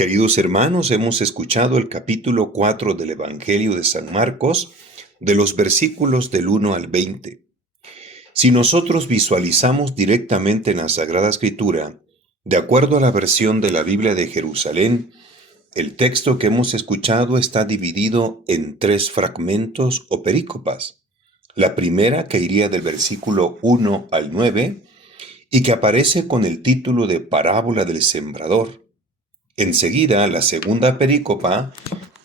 Queridos hermanos, hemos escuchado el capítulo 4 del Evangelio de San Marcos, de los versículos del 1 al 20. Si nosotros visualizamos directamente en la Sagrada Escritura, de acuerdo a la versión de la Biblia de Jerusalén, el texto que hemos escuchado está dividido en 3 fragmentos o perícopas. La primera, que iría del versículo 1 al 9, y que aparece con el título de Parábola del Sembrador. Enseguida, la segunda perícopa,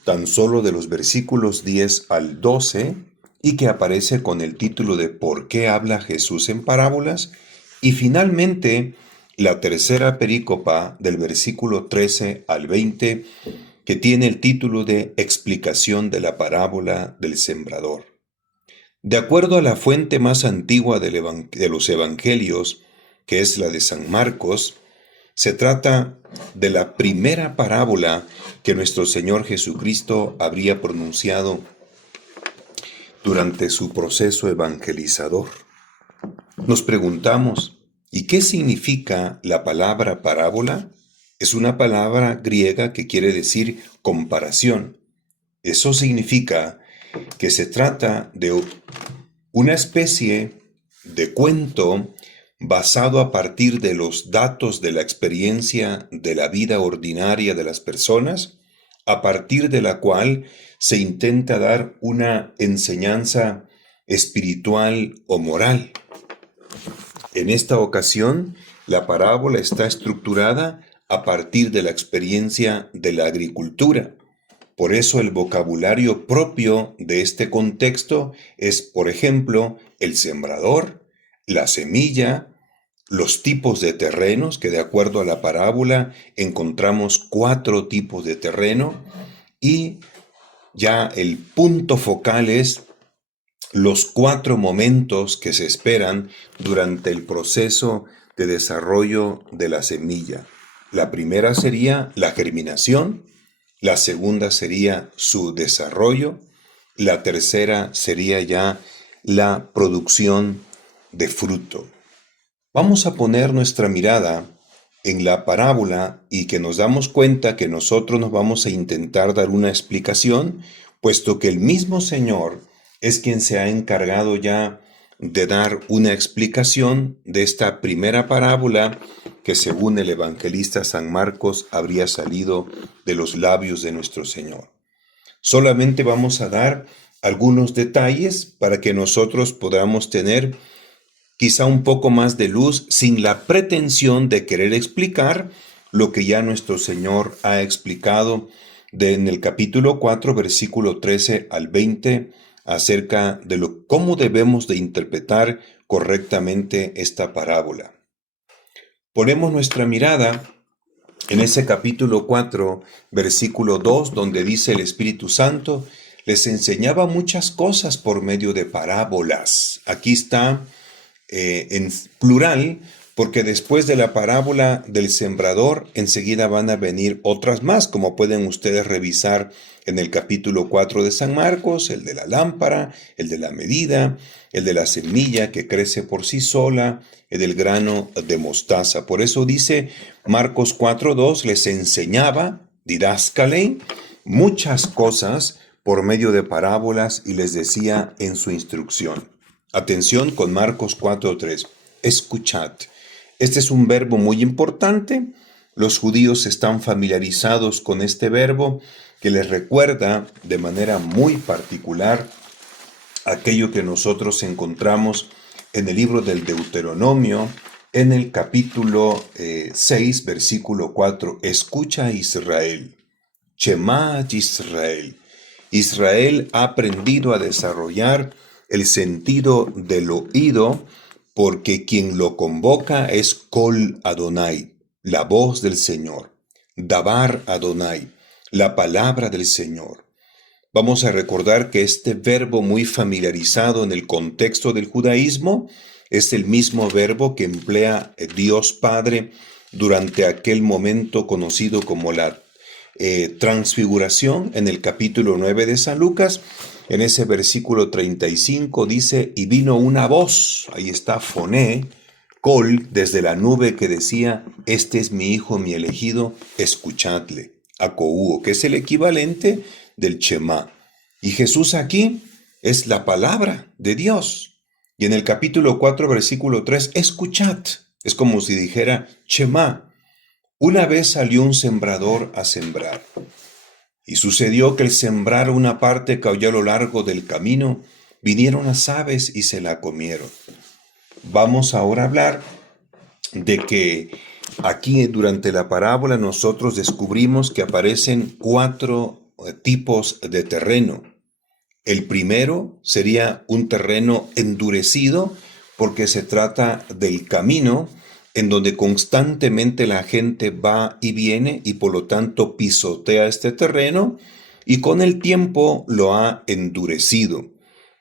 tan solo de los versículos 10 al 12, y que aparece con el título de ¿Por qué habla Jesús en parábolas? Y finalmente, la tercera perícopa del versículo 13 al 20, que tiene el título de Explicación de la parábola del sembrador. De acuerdo a la fuente más antigua de los evangelios, que es la de San Marcos, se trata de la primera parábola que nuestro Señor Jesucristo habría pronunciado durante su proceso evangelizador. Nos preguntamos, ¿y qué significa la palabra parábola? Es una palabra griega que quiere decir comparación. Eso significa que se trata de una especie de cuento basado a partir de los datos de la experiencia de la vida ordinaria de las personas, a partir de la cual se intenta dar una enseñanza espiritual o moral. En esta ocasión, la parábola está estructurada a partir de la experiencia de la agricultura. Por eso el vocabulario propio de este contexto es, por ejemplo, el sembrador, la semilla, los tipos de terrenos, que de acuerdo a la parábola encontramos 4 tipos de terreno, y ya el punto focal es los 4 momentos que se esperan durante el proceso de desarrollo de la semilla. La primera sería la germinación, la segunda sería su desarrollo, la tercera sería ya la producción de fruto. Vamos a poner nuestra mirada en la parábola y que nos damos cuenta que nosotros nos vamos a intentar dar una explicación, puesto que el mismo Señor es quien se ha encargado ya de dar una explicación de esta primera parábola que según el evangelista San Marcos habría salido de los labios de nuestro Señor. Solamente vamos a dar algunos detalles para que nosotros podamos tener quizá un poco más de luz sin la pretensión de querer explicar lo que ya nuestro Señor ha explicado en el capítulo 4, versículo 13 al 20, acerca de cómo debemos de interpretar correctamente esta parábola. Ponemos nuestra mirada en ese capítulo 4, versículo 2, donde dice el Espíritu Santo, les enseñaba muchas cosas por medio de parábolas. Aquí está en plural, porque después de la parábola del sembrador, enseguida van a venir otras más, como pueden ustedes revisar en el capítulo 4 de San Marcos, el de la lámpara, el de la medida, el de la semilla que crece por sí sola, el del grano de mostaza. Por eso dice Marcos 4:2, les enseñaba, didáscale, muchas cosas por medio de parábolas y les decía en su instrucción. Atención con Marcos 4:3. Escuchad. Este es un verbo muy importante. Los judíos están familiarizados con este verbo que les recuerda de manera muy particular aquello que nosotros encontramos en el libro del Deuteronomio, en el capítulo 6, versículo 4. Escucha Israel. Shema Israel. Israel ha aprendido a desarrollar el sentido del oído, porque quien lo convoca es Kol Adonai, la voz del Señor, Dabar Adonai, la palabra del Señor. Vamos a recordar que este verbo muy familiarizado en el contexto del judaísmo es el mismo verbo que emplea Dios Padre durante aquel momento conocido como la transfiguración en el capítulo 9 de San Lucas. En ese versículo 35 dice, y vino una voz, ahí está foné, col, desde la nube que decía, este es mi hijo, mi elegido, escuchadle. acouo, que es el equivalente del Shema. Y Jesús aquí es la palabra de Dios. Y en el capítulo 4, versículo 3, escuchad. Es como si dijera Shema. Una vez salió un sembrador a sembrar. Y sucedió que al sembrar una parte cayó a lo largo del camino, vinieron las aves y se la comieron. Vamos ahora a hablar de que aquí durante la parábola nosotros descubrimos que aparecen 4 tipos de terreno. El primero sería un terreno endurecido porque se trata del camino en donde constantemente la gente va y viene y por lo tanto pisotea este terreno y con el tiempo lo ha endurecido.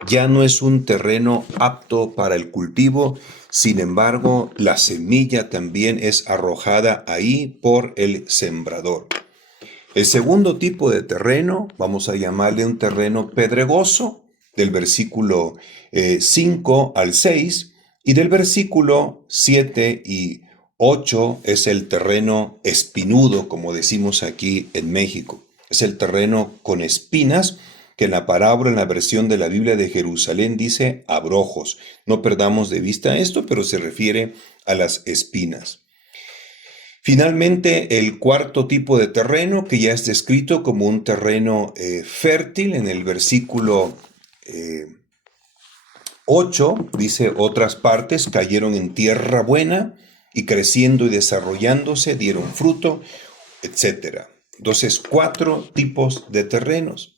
Ya no es un terreno apto para el cultivo, sin embargo, la semilla también es arrojada ahí por el sembrador. El segundo tipo de terreno, vamos a llamarle un terreno pedregoso, del versículo 5 al 6, y del versículo 7 y 8 es el terreno espinudo, como decimos aquí en México. Es el terreno con espinas, que en la parábola, en la versión de la Biblia de Jerusalén, dice abrojos. No perdamos de vista esto, pero se refiere a las espinas. Finalmente, el cuarto tipo de terreno, que ya es descrito como un terreno fértil, en el versículo 8, dice, otras partes cayeron en tierra buena y creciendo y desarrollándose dieron fruto, etc. Entonces, 4 tipos de terrenos.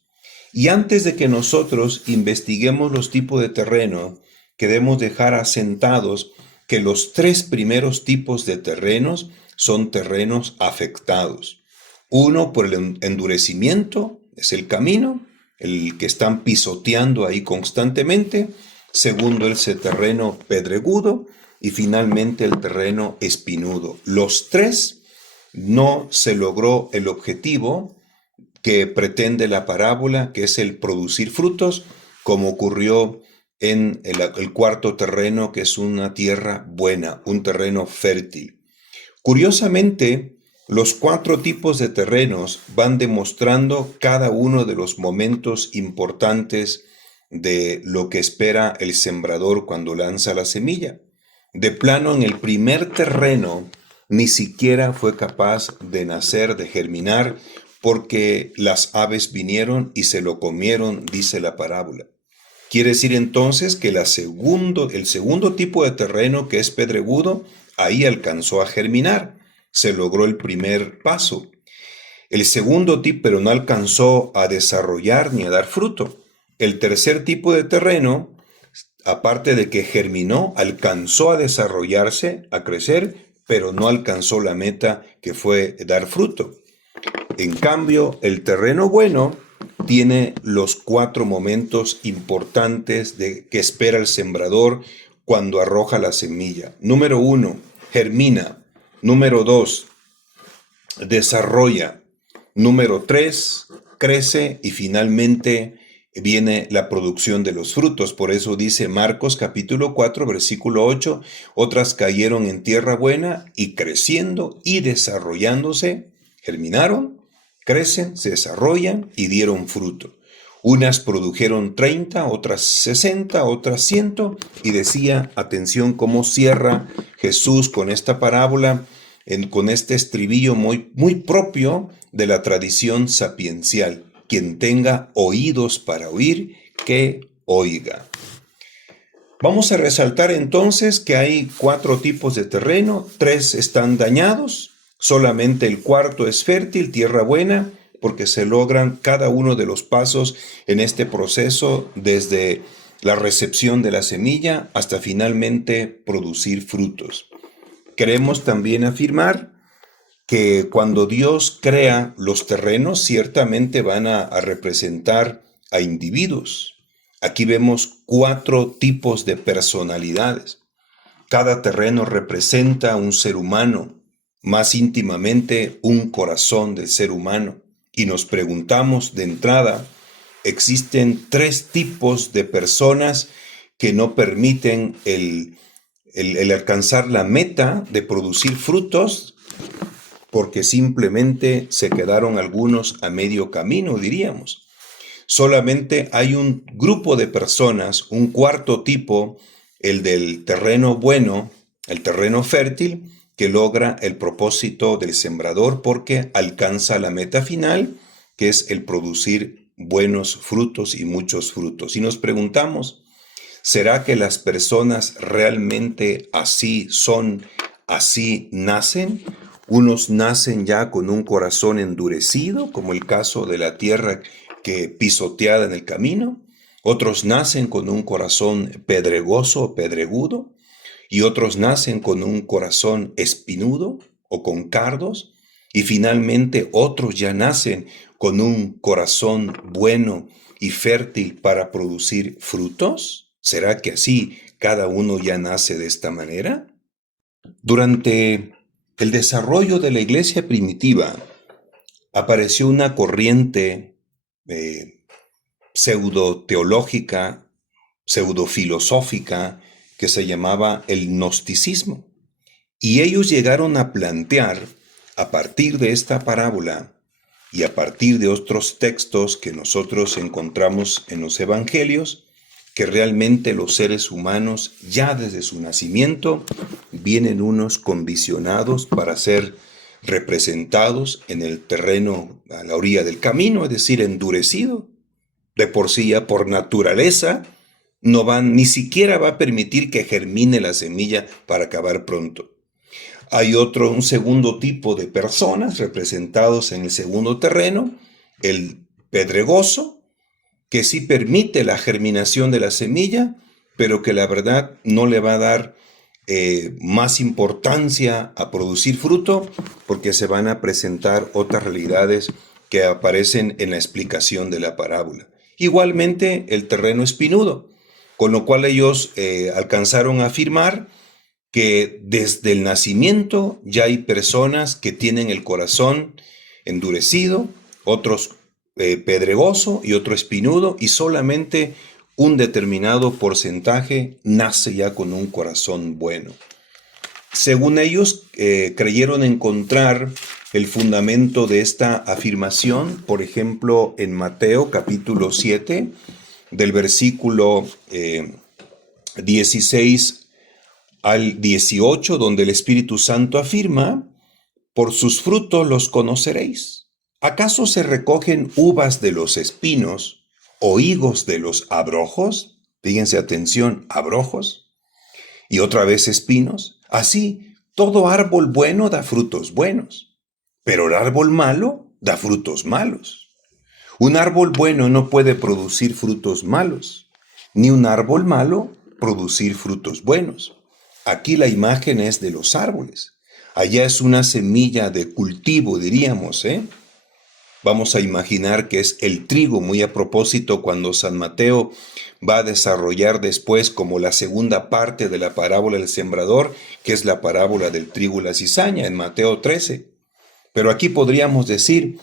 Y antes de que nosotros investiguemos los tipos de terreno, queremos dejar asentados que los 3 primeros tipos de terrenos son terrenos afectados. Uno por el endurecimiento, es el camino, el que están pisoteando ahí constantemente. Segundo, ese terreno pedregudo. Y finalmente el terreno espinudo. Los 3 no se logró el objetivo que pretende la parábola, que es el producir frutos, como ocurrió en el cuarto terreno, que es una tierra buena, un terreno fértil. Curiosamente, los 4 tipos de terrenos van demostrando cada uno de los momentos importantes de lo que espera el sembrador cuando lanza la semilla. De plano, en el primer terreno, ni siquiera fue capaz de nacer, de germinar, porque las aves vinieron y se lo comieron, dice la parábola. Quiere decir entonces que el segundo tipo de terreno, que es pedregudo, ahí alcanzó a germinar, se logró el primer paso. El segundo tipo, pero no alcanzó a desarrollar ni a dar fruto. El tercer tipo de terreno, aparte de que germinó, alcanzó a desarrollarse, a crecer, pero no alcanzó la meta que fue dar fruto. En cambio, el terreno bueno tiene los 4 momentos importantes que espera el sembrador cuando arroja la semilla. Número 1, germina. Número 2, desarrolla. Número 3, crece y finalmente viene la producción de los frutos. Por eso dice Marcos capítulo 4, versículo 8, otras cayeron en tierra buena y creciendo y desarrollándose, germinaron, crecen, se desarrollan y dieron fruto. Unas produjeron 30, otras 60, otras 100, y decía, atención cómo cierra Jesús con esta parábola, con este estribillo muy propio de la tradición sapiencial. Quien tenga oídos para oír, que oiga. Vamos a resaltar entonces que hay 4 tipos de terreno, 3 están dañados, solamente el cuarto es fértil, tierra buena, porque se logran cada uno de los pasos en este proceso, desde la recepción de la semilla hasta finalmente producir frutos. Queremos también afirmar que cuando Dios crea los terrenos, ciertamente van a representar a individuos. Aquí vemos 4 tipos de personalidades. Cada terreno representa un ser humano, más íntimamente un corazón del ser humano. Y nos preguntamos de entrada, existen 3 tipos de personas que no permiten el alcanzar la meta de producir frutos, porque simplemente se quedaron algunos a medio camino, diríamos. Solamente hay un grupo de personas, un cuarto tipo, el del terreno bueno, el terreno fértil, que logra el propósito del sembrador porque alcanza la meta final, que es el producir buenos frutos y muchos frutos. Y nos preguntamos, ¿será que las personas realmente así son, así nacen? Unos nacen ya con un corazón endurecido, como el caso de la tierra que pisoteada en el camino. Otros nacen con un corazón pedregoso o pedregudo. Y otros nacen con un corazón espinudo o con cardos. Y finalmente otros ya nacen con un corazón bueno y fértil para producir frutos. ¿Será que así cada uno ya nace de esta manera? Durante el desarrollo de la iglesia primitiva apareció una corriente pseudo-teológica, pseudo-filosófica, que se llamaba el gnosticismo. Y ellos llegaron a plantear, a partir de esta parábola y a partir de otros textos que nosotros encontramos en los evangelios, que realmente los seres humanos ya desde su nacimiento vienen unos condicionados para ser representados en el terreno a la orilla del camino, es decir, endurecido. De por sí ya por naturaleza ni siquiera va a permitir que germine la semilla para acabar pronto. Hay un segundo tipo de personas representados en el segundo terreno, el pedregoso, que sí permite la germinación de la semilla, pero que la verdad no le va a dar más importancia a producir fruto, porque se van a presentar otras realidades que aparecen en la explicación de la parábola. Igualmente el terreno espinudo, con lo cual ellos alcanzaron a afirmar que desde el nacimiento ya hay personas que tienen el corazón endurecido, otros pedregoso y otro espinudo, y solamente un determinado porcentaje nace ya con un corazón bueno. Según ellos, creyeron encontrar el fundamento de esta afirmación, por ejemplo, en Mateo capítulo 7, del versículo 16 al 18, donde el Espíritu Santo afirma, por sus frutos los conoceréis. ¿Acaso se recogen uvas de los espinos o higos de los abrojos? Fíjense, atención, abrojos y otra vez espinos. Así, todo árbol bueno da frutos buenos, pero el árbol malo da frutos malos. Un árbol bueno no puede producir frutos malos, ni un árbol malo producir frutos buenos. Aquí la imagen es de los árboles. Allá es una semilla de cultivo, diríamos, Vamos a imaginar que es el trigo, muy a propósito cuando San Mateo va a desarrollar después como la segunda parte de la parábola del sembrador, que es la parábola del trigo y la cizaña en Mateo 13. Pero aquí podríamos decir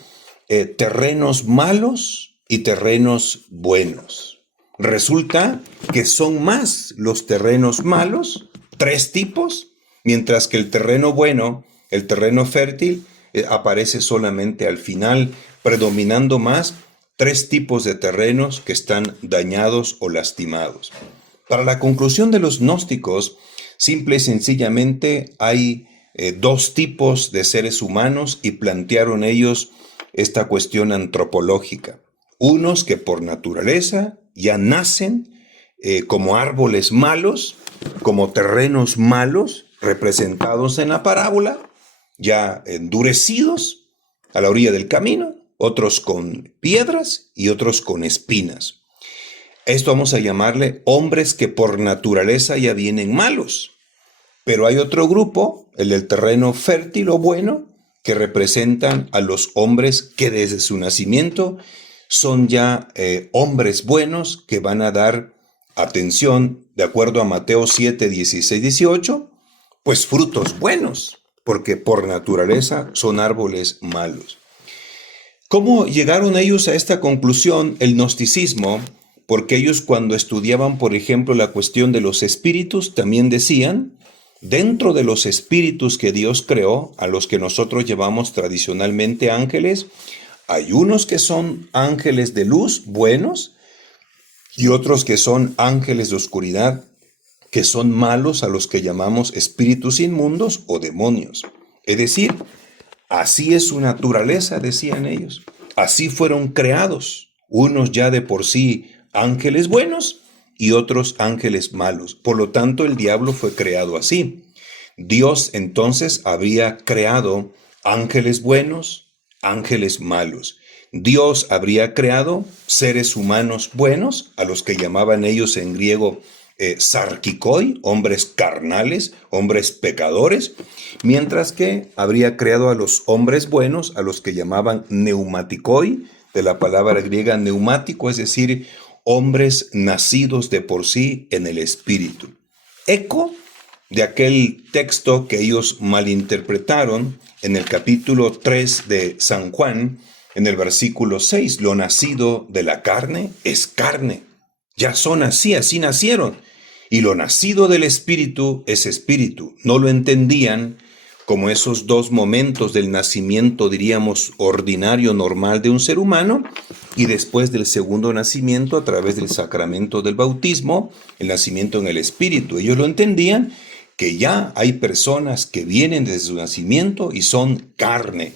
terrenos malos y terrenos buenos. Resulta que son más los terrenos malos, 3 tipos, mientras que el terreno bueno, el terreno fértil, aparece solamente al final, predominando más 3 tipos de terrenos que están dañados o lastimados. Para la conclusión de los gnósticos, simple y sencillamente hay 2 tipos de seres humanos y plantearon ellos esta cuestión antropológica. Unos que por naturaleza ya nacen como árboles malos, como terrenos malos, representados en la parábola, ya endurecidos a la orilla del camino, otros con piedras y otros con espinas. Esto vamos a llamarle hombres que por naturaleza ya vienen malos. Pero hay otro grupo, el del terreno fértil o bueno, que representan a los hombres que desde su nacimiento son ya hombres buenos que van a dar atención, de acuerdo a Mateo 7, 16, 18, pues frutos buenos, porque por naturaleza son árboles malos. ¿Cómo llegaron ellos a esta conclusión, el gnosticismo? Porque ellos cuando estudiaban, por ejemplo, la cuestión de los espíritus, también decían dentro de los espíritus que Dios creó, a los que nosotros llamamos tradicionalmente ángeles, hay unos que son ángeles de luz, buenos, y otros que son ángeles de oscuridad, que son malos, a los que llamamos espíritus inmundos o demonios. Es decir, así es su naturaleza, decían ellos. Así fueron creados, unos ya de por sí ángeles buenos y otros ángeles malos. Por lo tanto, el diablo fue creado así. Dios entonces habría creado ángeles buenos, ángeles malos. Dios habría creado seres humanos buenos, a los que llamaban ellos en griego sarkikoi, hombres carnales, hombres pecadores, mientras que habría creado a los hombres buenos, a los que llamaban neumatikoi, de la palabra griega neumático, es decir, hombres nacidos de por sí en el espíritu. Eco de aquel texto que ellos malinterpretaron en el capítulo 3 de San Juan, en el versículo 6, lo nacido de la carne es carne. Ya son así, así nacieron. Y lo nacido del espíritu es espíritu. No lo entendían como esos dos momentos del nacimiento, diríamos, ordinario, normal de un ser humano, y después del segundo nacimiento a través del sacramento del bautismo, el nacimiento en el espíritu. Ellos lo entendían que ya hay personas que vienen desde su nacimiento y son carne.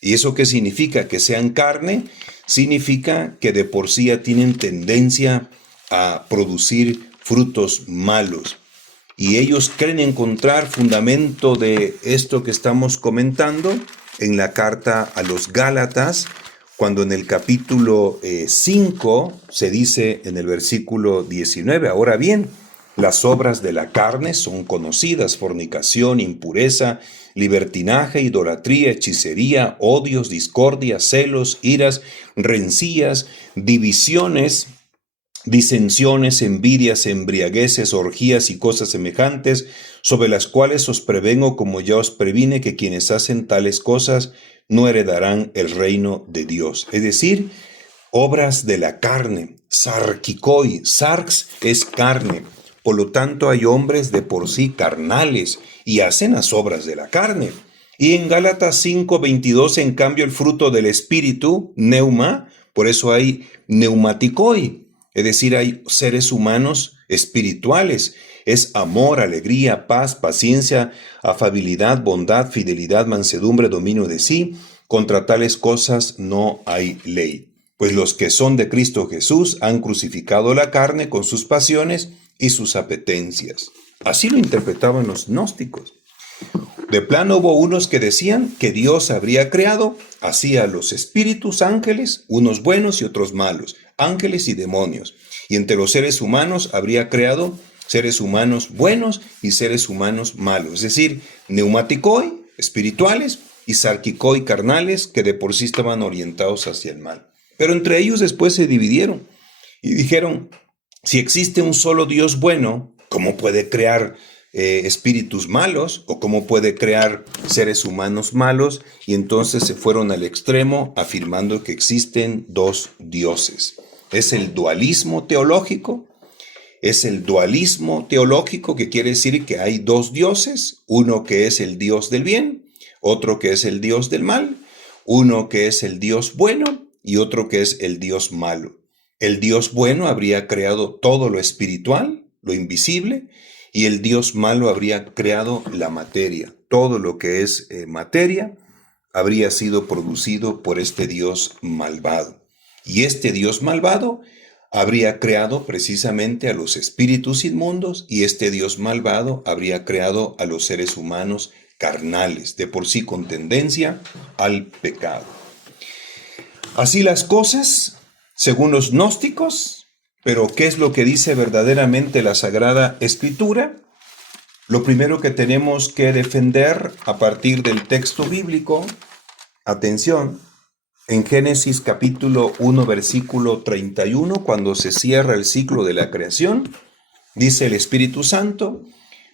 ¿Y eso qué significa? Que sean carne, significa que de por sí ya tienen tendencia a producir frutos malos. Y ellos creen encontrar fundamento de esto que estamos comentando en la carta a los Gálatas, cuando en el capítulo 5 se dice en el versículo 19, ahora bien, las obras de la carne son conocidas: fornicación, impureza, libertinaje, idolatría, hechicería, odios, discordia, celos, iras, rencillas, divisiones, disensiones, envidias, embriagueces, orgías y cosas semejantes, sobre las cuales os prevengo, como ya os previne, que quienes hacen tales cosas no heredarán el reino de Dios. Es decir, obras de la carne, sarkikoi, sarx es carne. Por lo tanto, hay hombres de por sí carnales y hacen las obras de la carne. Y en Gálatas 5:22, en cambio, el fruto del espíritu, neuma, por eso hay neumatikoi, es decir, hay seres humanos espirituales. Es amor, alegría, paz, paciencia, afabilidad, bondad, fidelidad, mansedumbre, dominio de sí. Contra tales cosas no hay ley. Pues los que son de Cristo Jesús han crucificado la carne con sus pasiones y sus apetencias. Así lo interpretaban los gnósticos. De plano hubo unos que decían que Dios habría creado así a los espíritus ángeles, unos buenos y otros malos, ángeles y demonios. Y entre los seres humanos habría creado seres humanos buenos y seres humanos malos. Es decir, neumatikoi, espirituales, y sarkikoi, carnales, que de por sí estaban orientados hacia el mal. Pero entre ellos después se dividieron y dijeron, si existe un solo Dios bueno, ¿cómo puede crear espíritus malos? ¿O cómo puede crear seres humanos malos? Y entonces se fueron al extremo afirmando que existen dos dioses. Es el dualismo teológico. Es el dualismo teológico, que quiere decir que hay dos dioses, uno que es el Dios del bien, otro que es el Dios del mal, uno que es el Dios bueno y otro que es el Dios malo. El Dios bueno habría creado todo lo espiritual, lo invisible, y el Dios malo habría creado la materia. Todo lo que es materia habría sido producido por este Dios malvado. Y este Dios malvado habría creado precisamente a los espíritus inmundos, y este Dios malvado habría creado a los seres humanos carnales, de por sí con tendencia al pecado. Así las cosas, según los gnósticos. Pero ¿qué es lo que dice verdaderamente la Sagrada Escritura? Lo primero que tenemos que defender a partir del texto bíblico, atención, en Génesis capítulo 1, versículo 31, cuando se cierra el ciclo de la creación, dice el Espíritu Santo,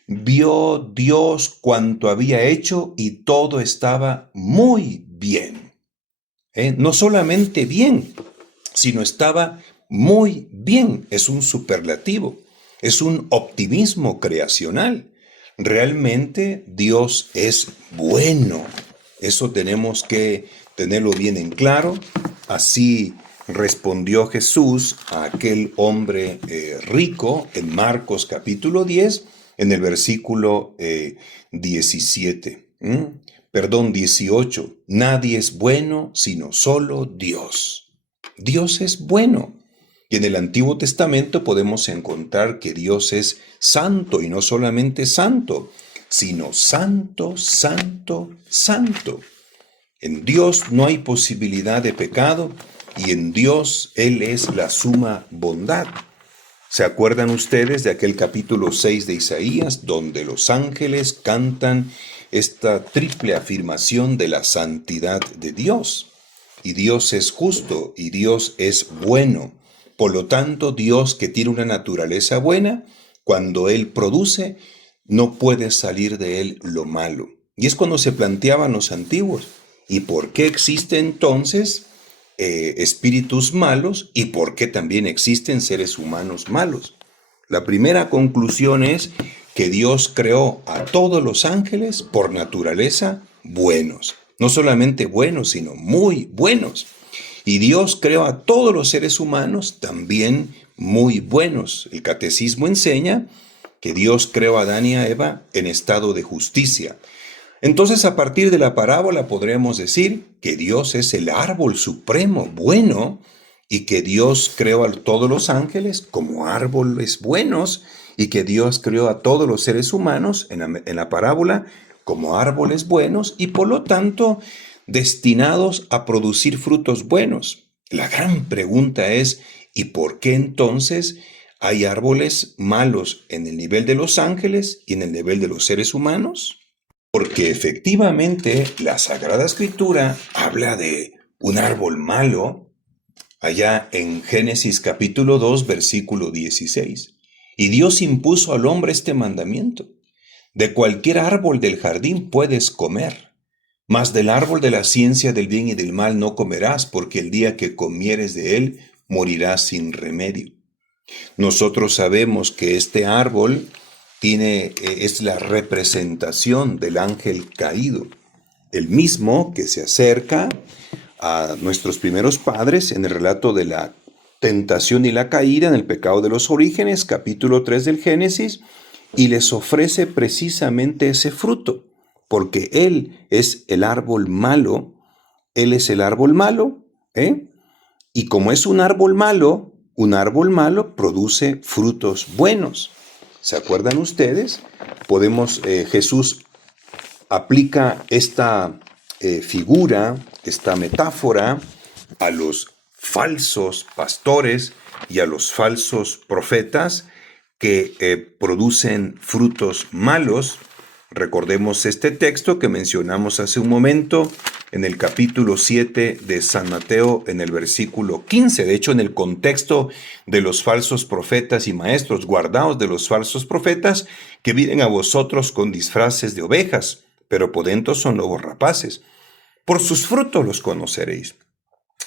vio Dios cuanto había hecho y todo estaba muy bien. No solamente bien, sino estaba muy bien. Es un superlativo, es un optimismo creacional. Realmente Dios es bueno. Eso tenemos que tenerlo bien en claro. Así respondió Jesús a aquel hombre rico en Marcos capítulo 10, en el versículo 17. Perdón, 18. Nadie es bueno sino solo Dios. Dios es bueno. Y en el Antiguo Testamento podemos encontrar que Dios es santo, y no solamente santo, sino santo, santo, santo. En Dios no hay posibilidad de pecado, y en Dios Él es la suma bondad. ¿Se acuerdan ustedes de aquel capítulo 6 de Isaías, donde los ángeles cantan esta triple afirmación de la santidad de Dios? Y Dios es justo y Dios es bueno. Por lo tanto, Dios, que tiene una naturaleza buena, cuando Él produce, no puede salir de Él lo malo. Y es cuando se planteaban los antiguos: ¿y por qué existe entonces espíritus malos, y por qué también existen seres humanos malos? La primera conclusión es que Dios creó a todos los ángeles por naturaleza buenos. No solamente buenos, sino muy buenos. Y Dios creó a todos los seres humanos también muy buenos. El catecismo enseña que Dios creó a Adán y a Eva en estado de justicia. Entonces, a partir de la parábola podremos decir que Dios es el árbol supremo bueno, y que Dios creó a todos los ángeles como árboles buenos, y que Dios creó a todos los seres humanos en la parábola como árboles buenos, y por lo tanto destinados a producir frutos buenos. La gran pregunta es: ¿y por qué entonces hay árboles malos en el nivel de los ángeles y en el nivel de los seres humanos? Porque efectivamente la Sagrada Escritura habla de un árbol malo allá en Génesis capítulo 2, versículo 16. Y Dios impuso al hombre este mandamiento: de cualquier árbol del jardín puedes comer, mas del árbol de la ciencia del bien y del mal no comerás, porque el día que comieres de él morirás sin remedio. Nosotros sabemos que este árbol es la representación del ángel caído, el mismo que se acerca a nuestros primeros padres en el relato de la tentación y la caída en el pecado de los orígenes, capítulo 3 del Génesis, y les ofrece precisamente ese fruto, porque él es el árbol malo, él es el árbol malo, y como es un árbol malo produce frutos buenos. ¿Se acuerdan ustedes? Jesús aplica esta figura, esta metáfora, a los falsos pastores y a los falsos profetas que producen frutos malos. Recordemos este texto que mencionamos hace un momento en el capítulo 7 de San Mateo, en el versículo 15. De hecho, en el contexto de los falsos profetas y maestros: guardaos de los falsos profetas que vienen a vosotros con disfraces de ovejas, pero por dentro son lobos rapaces. Por sus frutos los conoceréis.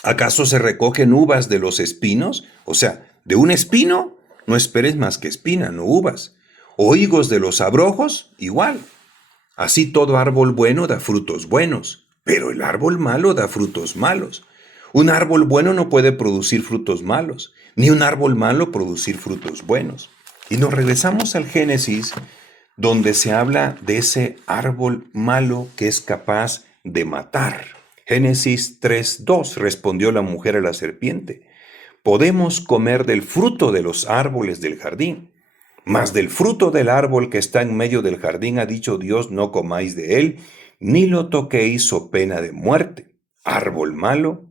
¿Acaso se recogen uvas de los espinos? O sea, de un espino no esperes más que espina, no uvas. O higos de los abrojos, igual. Así todo árbol bueno da frutos buenos, pero el árbol malo da frutos malos. Un árbol bueno no puede producir frutos malos, ni un árbol malo producir frutos buenos. Y nos regresamos al Génesis, donde se habla de ese árbol malo que es capaz de matar. Génesis 3:2, respondió la mujer a la serpiente: podemos comer del fruto de los árboles del jardín, mas del fruto del árbol que está en medio del jardín ha dicho Dios: no comáis de él, ni lo toquéis, o pena de muerte. Árbol malo,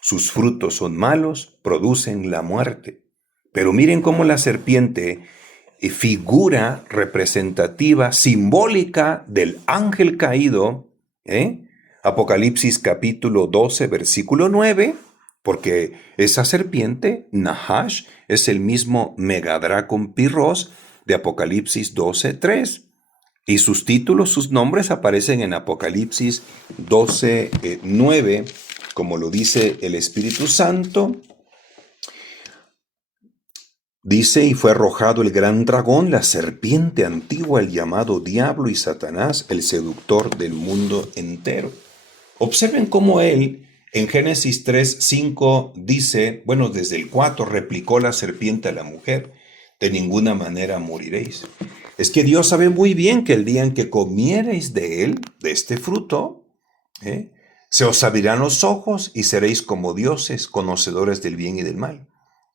sus frutos son malos, producen la muerte. Pero miren cómo la serpiente, figura representativa, simbólica del ángel caído, Apocalipsis capítulo 12, versículo 9, porque esa serpiente, Nahash, es el mismo Megadracon Pirros de Apocalipsis 12, 3. Y sus títulos, sus nombres aparecen en Apocalipsis 12, 9, como lo dice el Espíritu Santo. Dice, y fue arrojado el gran dragón, la serpiente antigua, el llamado Diablo y Satanás, el seductor del mundo entero. Observen cómo él, en Génesis 3:5 dice, bueno, desde el 4 replicó la serpiente a la mujer, de ninguna manera moriréis. Es que Dios sabe muy bien que el día en que comiereis de él, de este fruto, se os abrirán los ojos y seréis como dioses, conocedores del bien y del mal.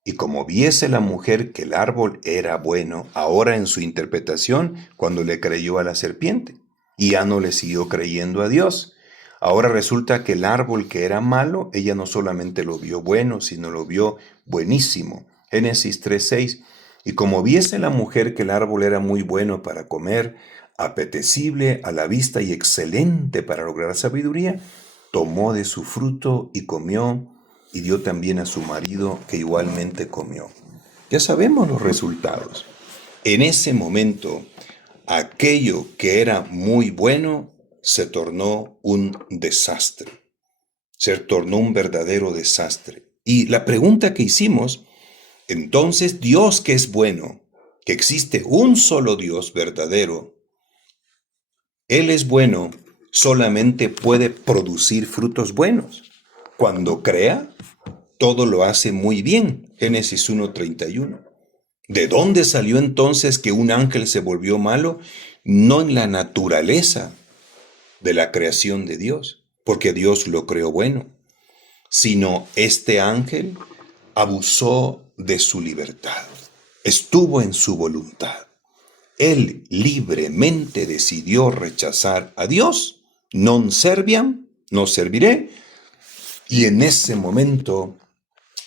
Y como viese la mujer que el árbol era bueno, ahora en su interpretación, cuando le creyó a la serpiente, y ya no le siguió creyendo a Dios. Ahora resulta que el árbol que era malo, ella no solamente lo vio bueno, sino lo vio buenísimo. Génesis 3:6. Y como viese la mujer que el árbol era muy bueno para comer, apetecible a la vista y excelente para lograr sabiduría, tomó de su fruto y comió, y dio también a su marido, que igualmente comió. Ya sabemos los resultados. En ese momento, aquello que era muy bueno se tornó un desastre. Se tornó un verdadero desastre. Y la pregunta que hicimos, entonces Dios que es bueno, que existe un solo Dios verdadero, Él es bueno, solamente puede producir frutos buenos. Cuando crea, todo lo hace muy bien. Génesis 1:31. ¿De dónde salió entonces que un ángel se volvió malo? No en la naturaleza de la creación de Dios, porque Dios lo creó bueno, sino este ángel abusó de su libertad, estuvo en su voluntad. Él libremente decidió rechazar a Dios, non serviam, no serviré, y en ese momento,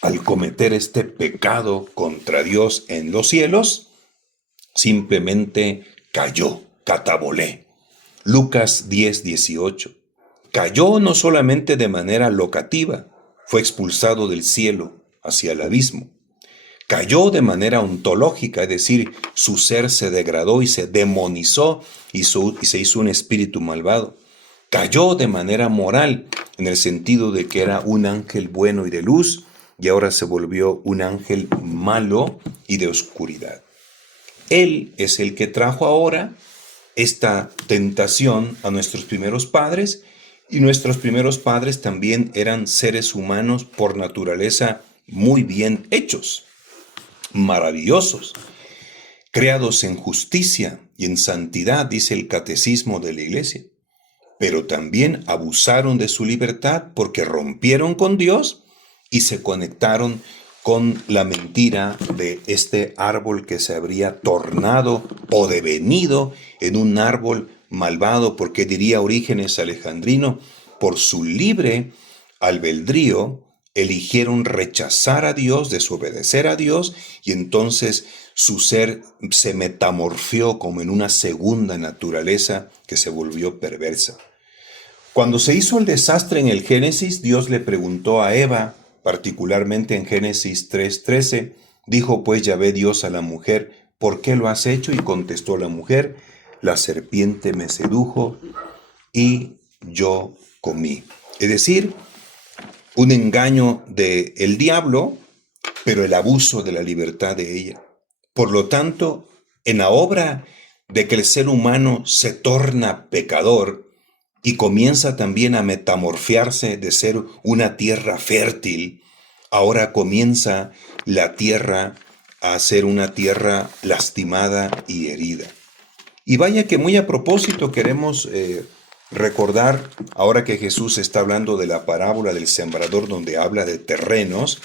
al cometer este pecado contra Dios en los cielos, simplemente cayó, catabolé. Lucas 10:18. Cayó no solamente de manera locativa, fue expulsado del cielo hacia el abismo. Cayó de manera ontológica, es decir, su ser se degradó y se demonizó y se hizo un espíritu malvado. Cayó de manera moral, en el sentido de que era un ángel bueno y de luz, y ahora se volvió un ángel malo y de oscuridad. Él es el que trajo ahora esta tentación a nuestros primeros padres, y nuestros primeros padres también eran seres humanos por naturaleza muy bien hechos, maravillosos, creados en justicia y en santidad, dice el catecismo de la Iglesia. Pero también abusaron de su libertad porque rompieron con Dios y se conectaron con la mentira de este árbol que se habría tornado o devenido en un árbol malvado, porque diría Orígenes Alejandrino, por su libre albedrío eligieron rechazar a Dios, desobedecer a Dios, y entonces su ser se metamorfió como en una segunda naturaleza que se volvió perversa. Cuando se hizo el desastre en el Génesis, Dios le preguntó a Eva, particularmente en Génesis 3:13, dijo pues Yahvé Dios a la mujer, ¿por qué lo has hecho? Y contestó la mujer, la serpiente me sedujo y yo comí. Es decir, un engaño del diablo, pero el abuso de la libertad de ella. Por lo tanto, en la obra de que el ser humano se torna pecador y comienza también a metamorfiarse de ser una tierra fértil, ahora comienza la tierra a ser una tierra lastimada y herida. Y vaya que muy a propósito queremos recordar, ahora que Jesús está hablando de la parábola del sembrador, donde habla de terrenos,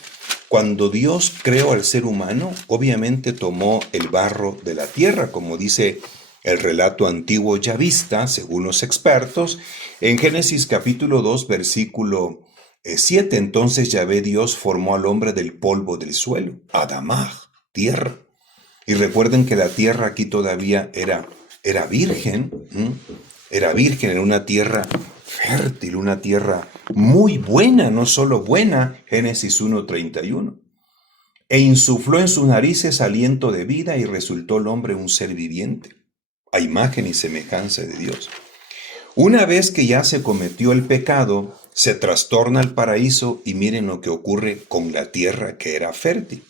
cuando Dios creó al ser humano, obviamente tomó el barro de la tierra, como dice el relato antiguo yavista, según los expertos, en Génesis capítulo 2, versículo 7. Entonces Yahvé Dios formó al hombre del polvo del suelo, Adamaj, tierra. Y recuerden que la tierra aquí todavía era virgen, era virgen, era una tierra fértil, una tierra muy buena, no solo buena, Génesis 1:31. E insufló en sus narices aliento de vida y resultó el hombre un ser viviente, a imagen y semejanza de Dios. Una vez que ya se cometió el pecado, se trastorna el paraíso y miren lo que ocurre con la tierra que era fértil.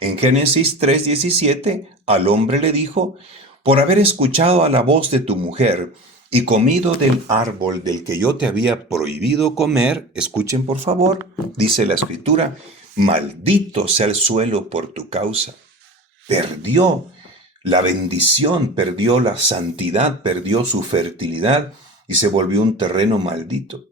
En Génesis 3:17, al hombre le dijo, por haber escuchado a la voz de tu mujer y comido del árbol del que yo te había prohibido comer, escuchen por favor, dice la escritura, maldito sea el suelo por tu causa. Perdió la bendición, perdió la santidad, perdió su fertilidad y se volvió un terreno maldito.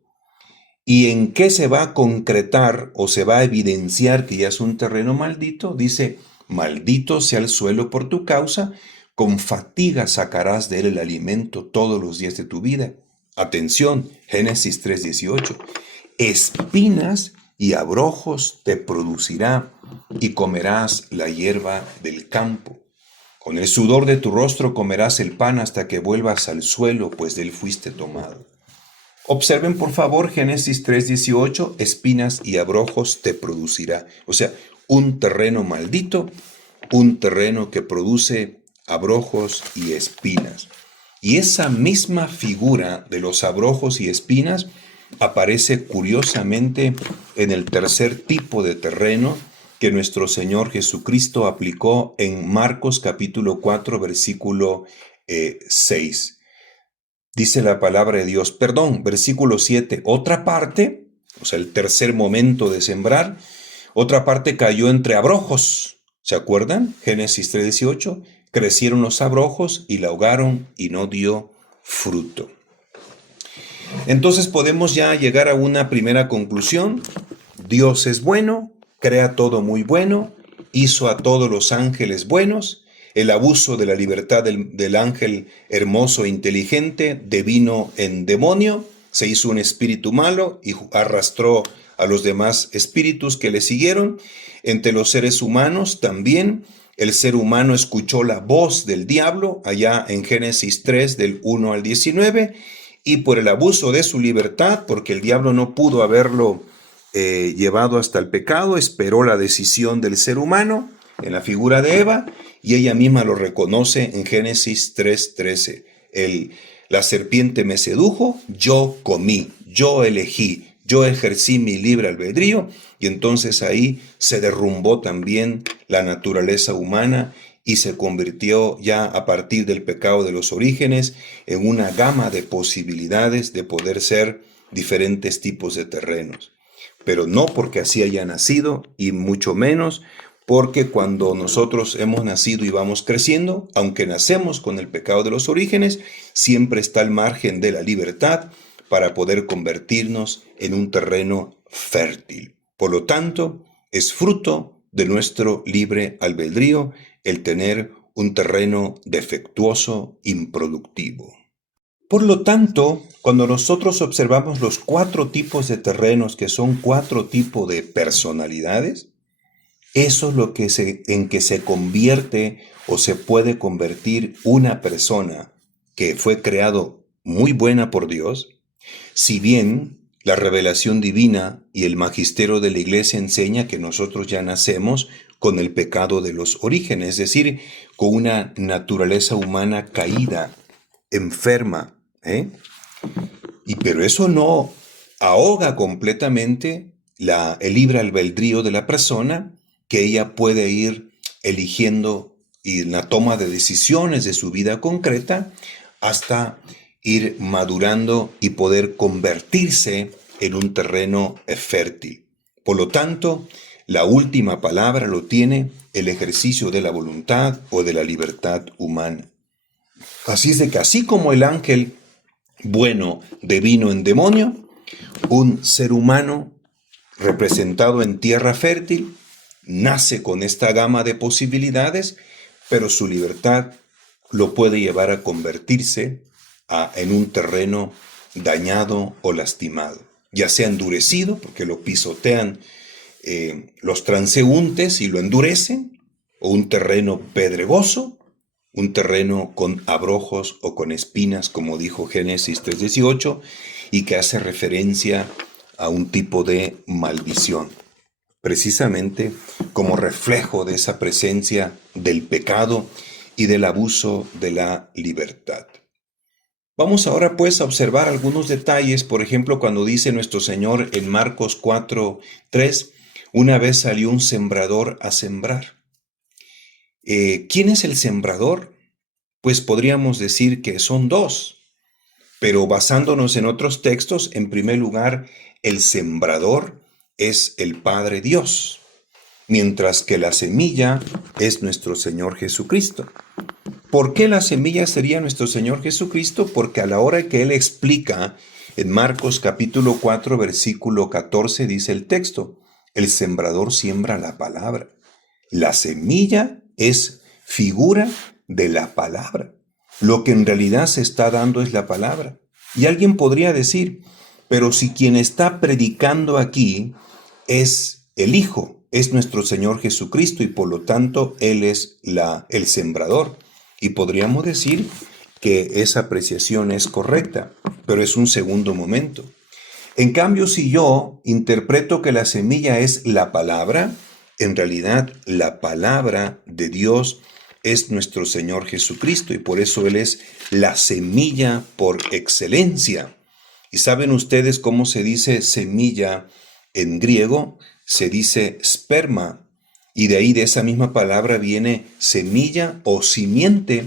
¿Y en qué se va a concretar o se va a evidenciar que ya es un terreno maldito? Dice, maldito sea el suelo por tu causa, con fatiga sacarás de él el alimento todos los días de tu vida. Atención, Génesis 3:18. Espinas y abrojos te producirá y comerás la hierba del campo. Con el sudor de tu rostro comerás el pan hasta que vuelvas al suelo, pues de él fuiste tomado. Observen por favor Génesis 3:18, espinas y abrojos te producirá. O sea, un terreno maldito, un terreno que produce abrojos y espinas. Y esa misma figura de los abrojos y espinas aparece curiosamente en el tercer tipo de terreno que nuestro Señor Jesucristo aplicó en Marcos capítulo 4, versículo 6. Dice la palabra de Dios, versículo 7, otra parte, o sea, el tercer momento de sembrar, otra parte cayó entre abrojos. ¿Se acuerdan? Génesis 3:18, crecieron los abrojos y la ahogaron y no dio fruto. Entonces podemos ya llegar a una primera conclusión. Dios es bueno, crea todo muy bueno, hizo a todos los ángeles buenos. El abuso de la libertad del ángel hermoso e inteligente devino en demonio, se hizo un espíritu malo y arrastró a los demás espíritus que le siguieron. Entre los seres humanos también el ser humano escuchó la voz del diablo, allá en Génesis 3 del 1 al 19, y por el abuso de su libertad, porque el diablo no pudo haberlo llevado hasta el pecado, esperó la decisión del ser humano en la figura de Eva, y ella misma lo reconoce en Génesis 3:13. La serpiente me sedujo, yo comí, yo elegí, yo ejercí mi libre albedrío, y entonces ahí se derrumbó también la naturaleza humana y se convirtió ya a partir del pecado de los orígenes en una gama de posibilidades de poder ser diferentes tipos de terrenos. Pero no porque así haya nacido, y mucho menos porque cuando nosotros hemos nacido y vamos creciendo, aunque nacemos con el pecado de los orígenes, siempre está al margen de la libertad para poder convertirnos en un terreno fértil. Por lo tanto, es fruto de nuestro libre albedrío el tener un terreno defectuoso, improductivo. Por lo tanto, cuando nosotros observamos los 4 tipos de terrenos, que son 4 tipos de personalidades, eso es lo que en que se convierte o se puede convertir una persona que fue creado muy buena por Dios. Si bien la revelación divina y el magisterio de la iglesia enseña que nosotros ya nacemos con el pecado de los orígenes, es decir, con una naturaleza humana caída, enferma, pero eso no ahoga completamente el libre albedrío de la persona, que ella puede ir eligiendo y en la toma de decisiones de su vida concreta hasta ir madurando y poder convertirse en un terreno fértil. Por lo tanto, la última palabra lo tiene el ejercicio de la voluntad o de la libertad humana. Así es de que así como el ángel bueno devino en demonio, un ser humano representado en tierra fértil nace con esta gama de posibilidades, pero su libertad lo puede llevar a convertirse en un terreno dañado o lastimado, ya sea endurecido, porque lo pisotean los transeúntes y lo endurecen, o un terreno pedregoso, un terreno con abrojos o con espinas, como dijo Génesis 3:18, y que hace referencia a un tipo de maldición, precisamente como reflejo de esa presencia del pecado y del abuso de la libertad. Vamos ahora pues a observar algunos detalles, por ejemplo, cuando dice nuestro Señor en Marcos 4:3, una vez salió un sembrador a sembrar. ¿Quién es el sembrador? Pues podríamos decir que son dos, pero basándonos en otros textos, en primer lugar, el sembrador es el Padre Dios, mientras que la semilla es nuestro Señor Jesucristo. ¿Por qué la semilla sería nuestro Señor Jesucristo? Porque a la hora que Él explica en Marcos capítulo 4, versículo 14, dice el texto, el sembrador siembra la palabra. La semilla es figura de la palabra. Lo que en realidad se está dando es la palabra. Y alguien podría decir, pero si quien está predicando aquí es el Hijo, es nuestro Señor Jesucristo y por lo tanto Él es el sembrador. Y podríamos decir que esa apreciación es correcta, pero es un segundo momento. En cambio, si yo interpreto que la semilla es la palabra, en realidad la palabra de Dios es nuestro Señor Jesucristo y por eso Él es la semilla por excelencia. ¿Y saben ustedes cómo se dice semilla en griego? Se dice sperma. Y de ahí, de esa misma palabra, viene semilla o simiente.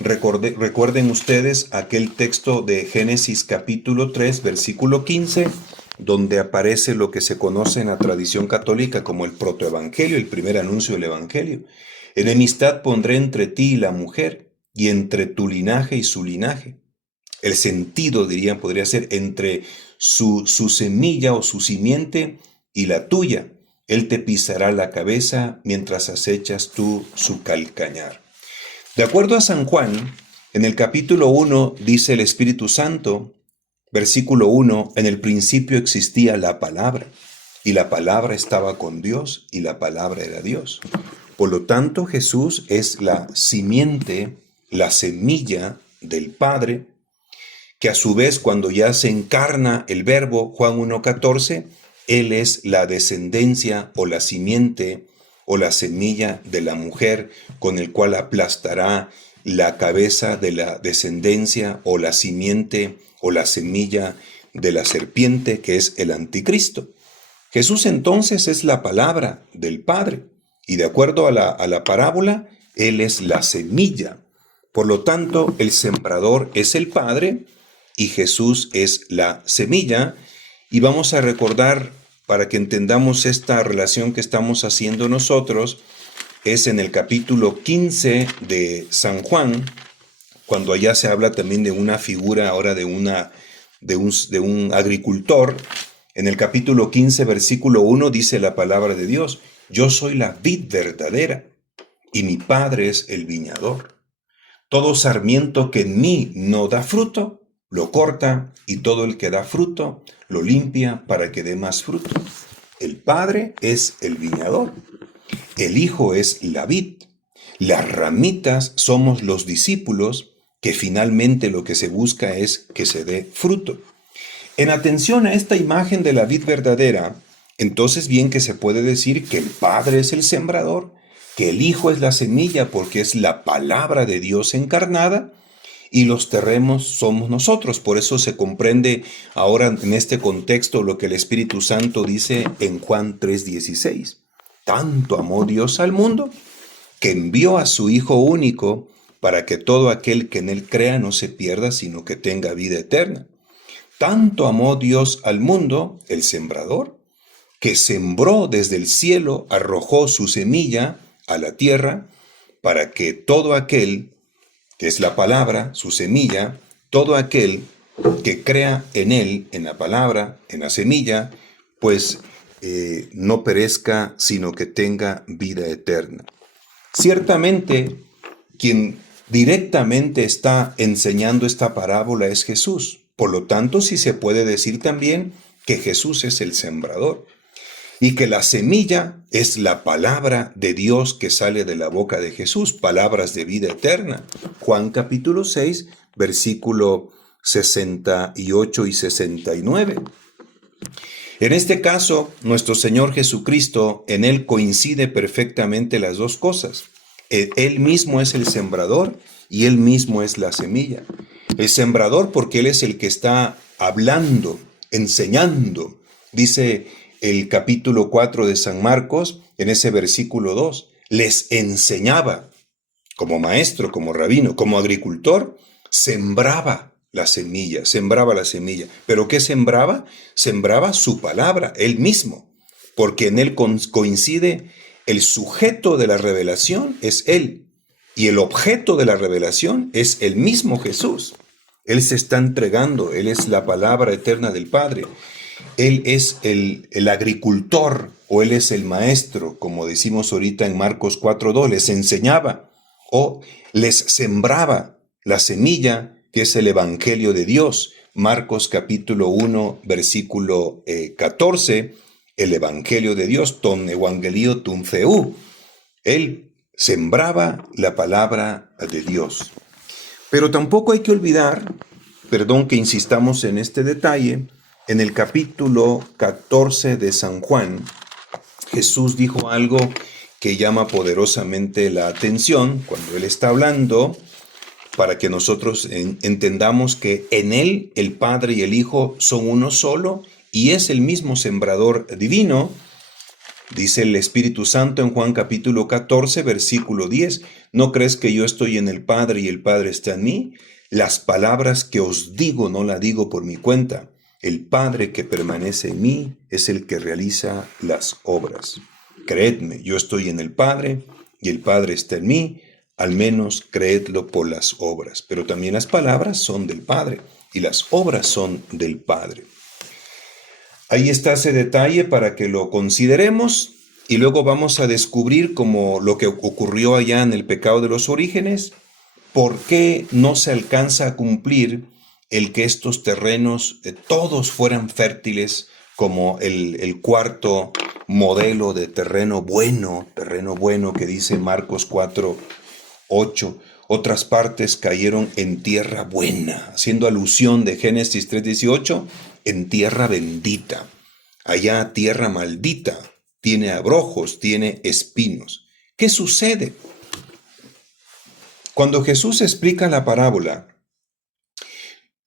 Recuerden ustedes aquel texto de Génesis capítulo 3, versículo 15, donde aparece lo que se conoce en la tradición católica como el protoevangelio, el primer anuncio del evangelio. Enemistad pondré entre ti y la mujer, y entre tu linaje y su linaje. El sentido, podría ser entre su semilla o su simiente y la tuya. Él te pisará la cabeza mientras acechas tú su calcañar. De acuerdo a San Juan, en el capítulo 1 dice el Espíritu Santo, versículo 1, en el principio existía la palabra, y la palabra estaba con Dios, y la palabra era Dios. Por lo tanto, Jesús es la simiente, la semilla del Padre, que a su vez cuando ya se encarna el Verbo, Juan 1:14, Él es la descendencia o la simiente o la semilla de la mujer con el cual aplastará la cabeza de la descendencia o la simiente o la semilla de la serpiente que es el anticristo. Jesús entonces es la palabra del Padre y de acuerdo a la parábola, Él es la semilla. Por lo tanto, el sembrador es el Padre y Jesús es la semilla. Y vamos a recordar, para que entendamos esta relación que estamos haciendo nosotros, es en el capítulo 15 de San Juan, cuando allá se habla también de una figura ahora de un agricultor. En el capítulo 15, versículo 1, dice la palabra de Dios, yo soy la vid verdadera y mi Padre es el viñador. Todo sarmiento que en mí no da fruto, lo corta, y todo el que da fruto, lo limpia para que dé más fruto. El Padre es el viñador, el Hijo es la vid, las ramitas somos los discípulos, que finalmente lo que se busca es que se dé fruto. En atención a esta imagen de la vid verdadera, entonces bien que se puede decir que el Padre es el sembrador, que el Hijo es la semilla porque es la palabra de Dios encarnada, y los terrenos somos nosotros. Por eso se comprende ahora en este contexto lo que el Espíritu Santo dice en Juan 3:16. Tanto amó Dios al mundo que envió a su Hijo único para que todo aquel que en él crea no se pierda, sino que tenga vida eterna. Tanto amó Dios al mundo, el sembrador, que sembró desde el cielo, arrojó su semilla a la tierra para que todo aquel que es la palabra, su semilla, todo aquel que crea en él, en la palabra, en la semilla, pues no perezca, sino que tenga vida eterna. Ciertamente, quien directamente está enseñando esta parábola es Jesús. Por lo tanto, sí se puede decir también que Jesús es el sembrador y que la semilla es la palabra de Dios que sale de la boca de Jesús, palabras de vida eterna. Juan capítulo 6, versículo 68 y 69. En este caso, nuestro Señor Jesucristo, en Él coincide perfectamente las dos cosas. Él mismo es el sembrador y Él mismo es la semilla. El sembrador porque Él es el que está hablando, enseñando. Dice el capítulo 4 de San Marcos, en ese versículo 2, les enseñaba, como maestro, como rabino, como agricultor, sembraba la semilla, sembraba la semilla. ¿Pero qué sembraba? Sembraba su palabra, él mismo, porque en él coincide el sujeto de la revelación es él, y el objeto de la revelación es el mismo Jesús. Él se está entregando, él es la palabra eterna del Padre. Él es el agricultor o él es el maestro, como decimos ahorita en Marcos 4:2, les enseñaba o les sembraba la semilla que es el Evangelio de Dios. Marcos capítulo 1, versículo 14, el Evangelio de Dios, ton evangelio tum theou. Él sembraba la palabra de Dios. Pero tampoco hay que olvidar, perdón que insistamos en este detalle, en el capítulo 14 de San Juan, Jesús dijo algo que llama poderosamente la atención cuando Él está hablando, para que nosotros entendamos que en Él el Padre y el Hijo son uno solo y es el mismo sembrador divino. Dice el Espíritu Santo en Juan capítulo 14, versículo 10, ¿no crees que yo estoy en el Padre y el Padre está en mí? Las palabras que os digo no las digo por mi cuenta. El Padre que permanece en mí es el que realiza las obras. Creedme, yo estoy en el Padre y el Padre está en mí, al menos creedlo por las obras. Pero también las palabras son del Padre y las obras son del Padre. Ahí está ese detalle para que lo consideremos y luego vamos a descubrir, como lo que ocurrió allá en el pecado de los orígenes, por qué no se alcanza a cumplir el que estos terrenos todos fueran fértiles, como el cuarto modelo de terreno bueno que dice Marcos 4:8. Otras partes cayeron en tierra buena, haciendo alusión de Génesis 3:18, en tierra bendita. Allá tierra maldita, tiene abrojos, tiene espinos. ¿Qué sucede? Cuando Jesús explica la parábola,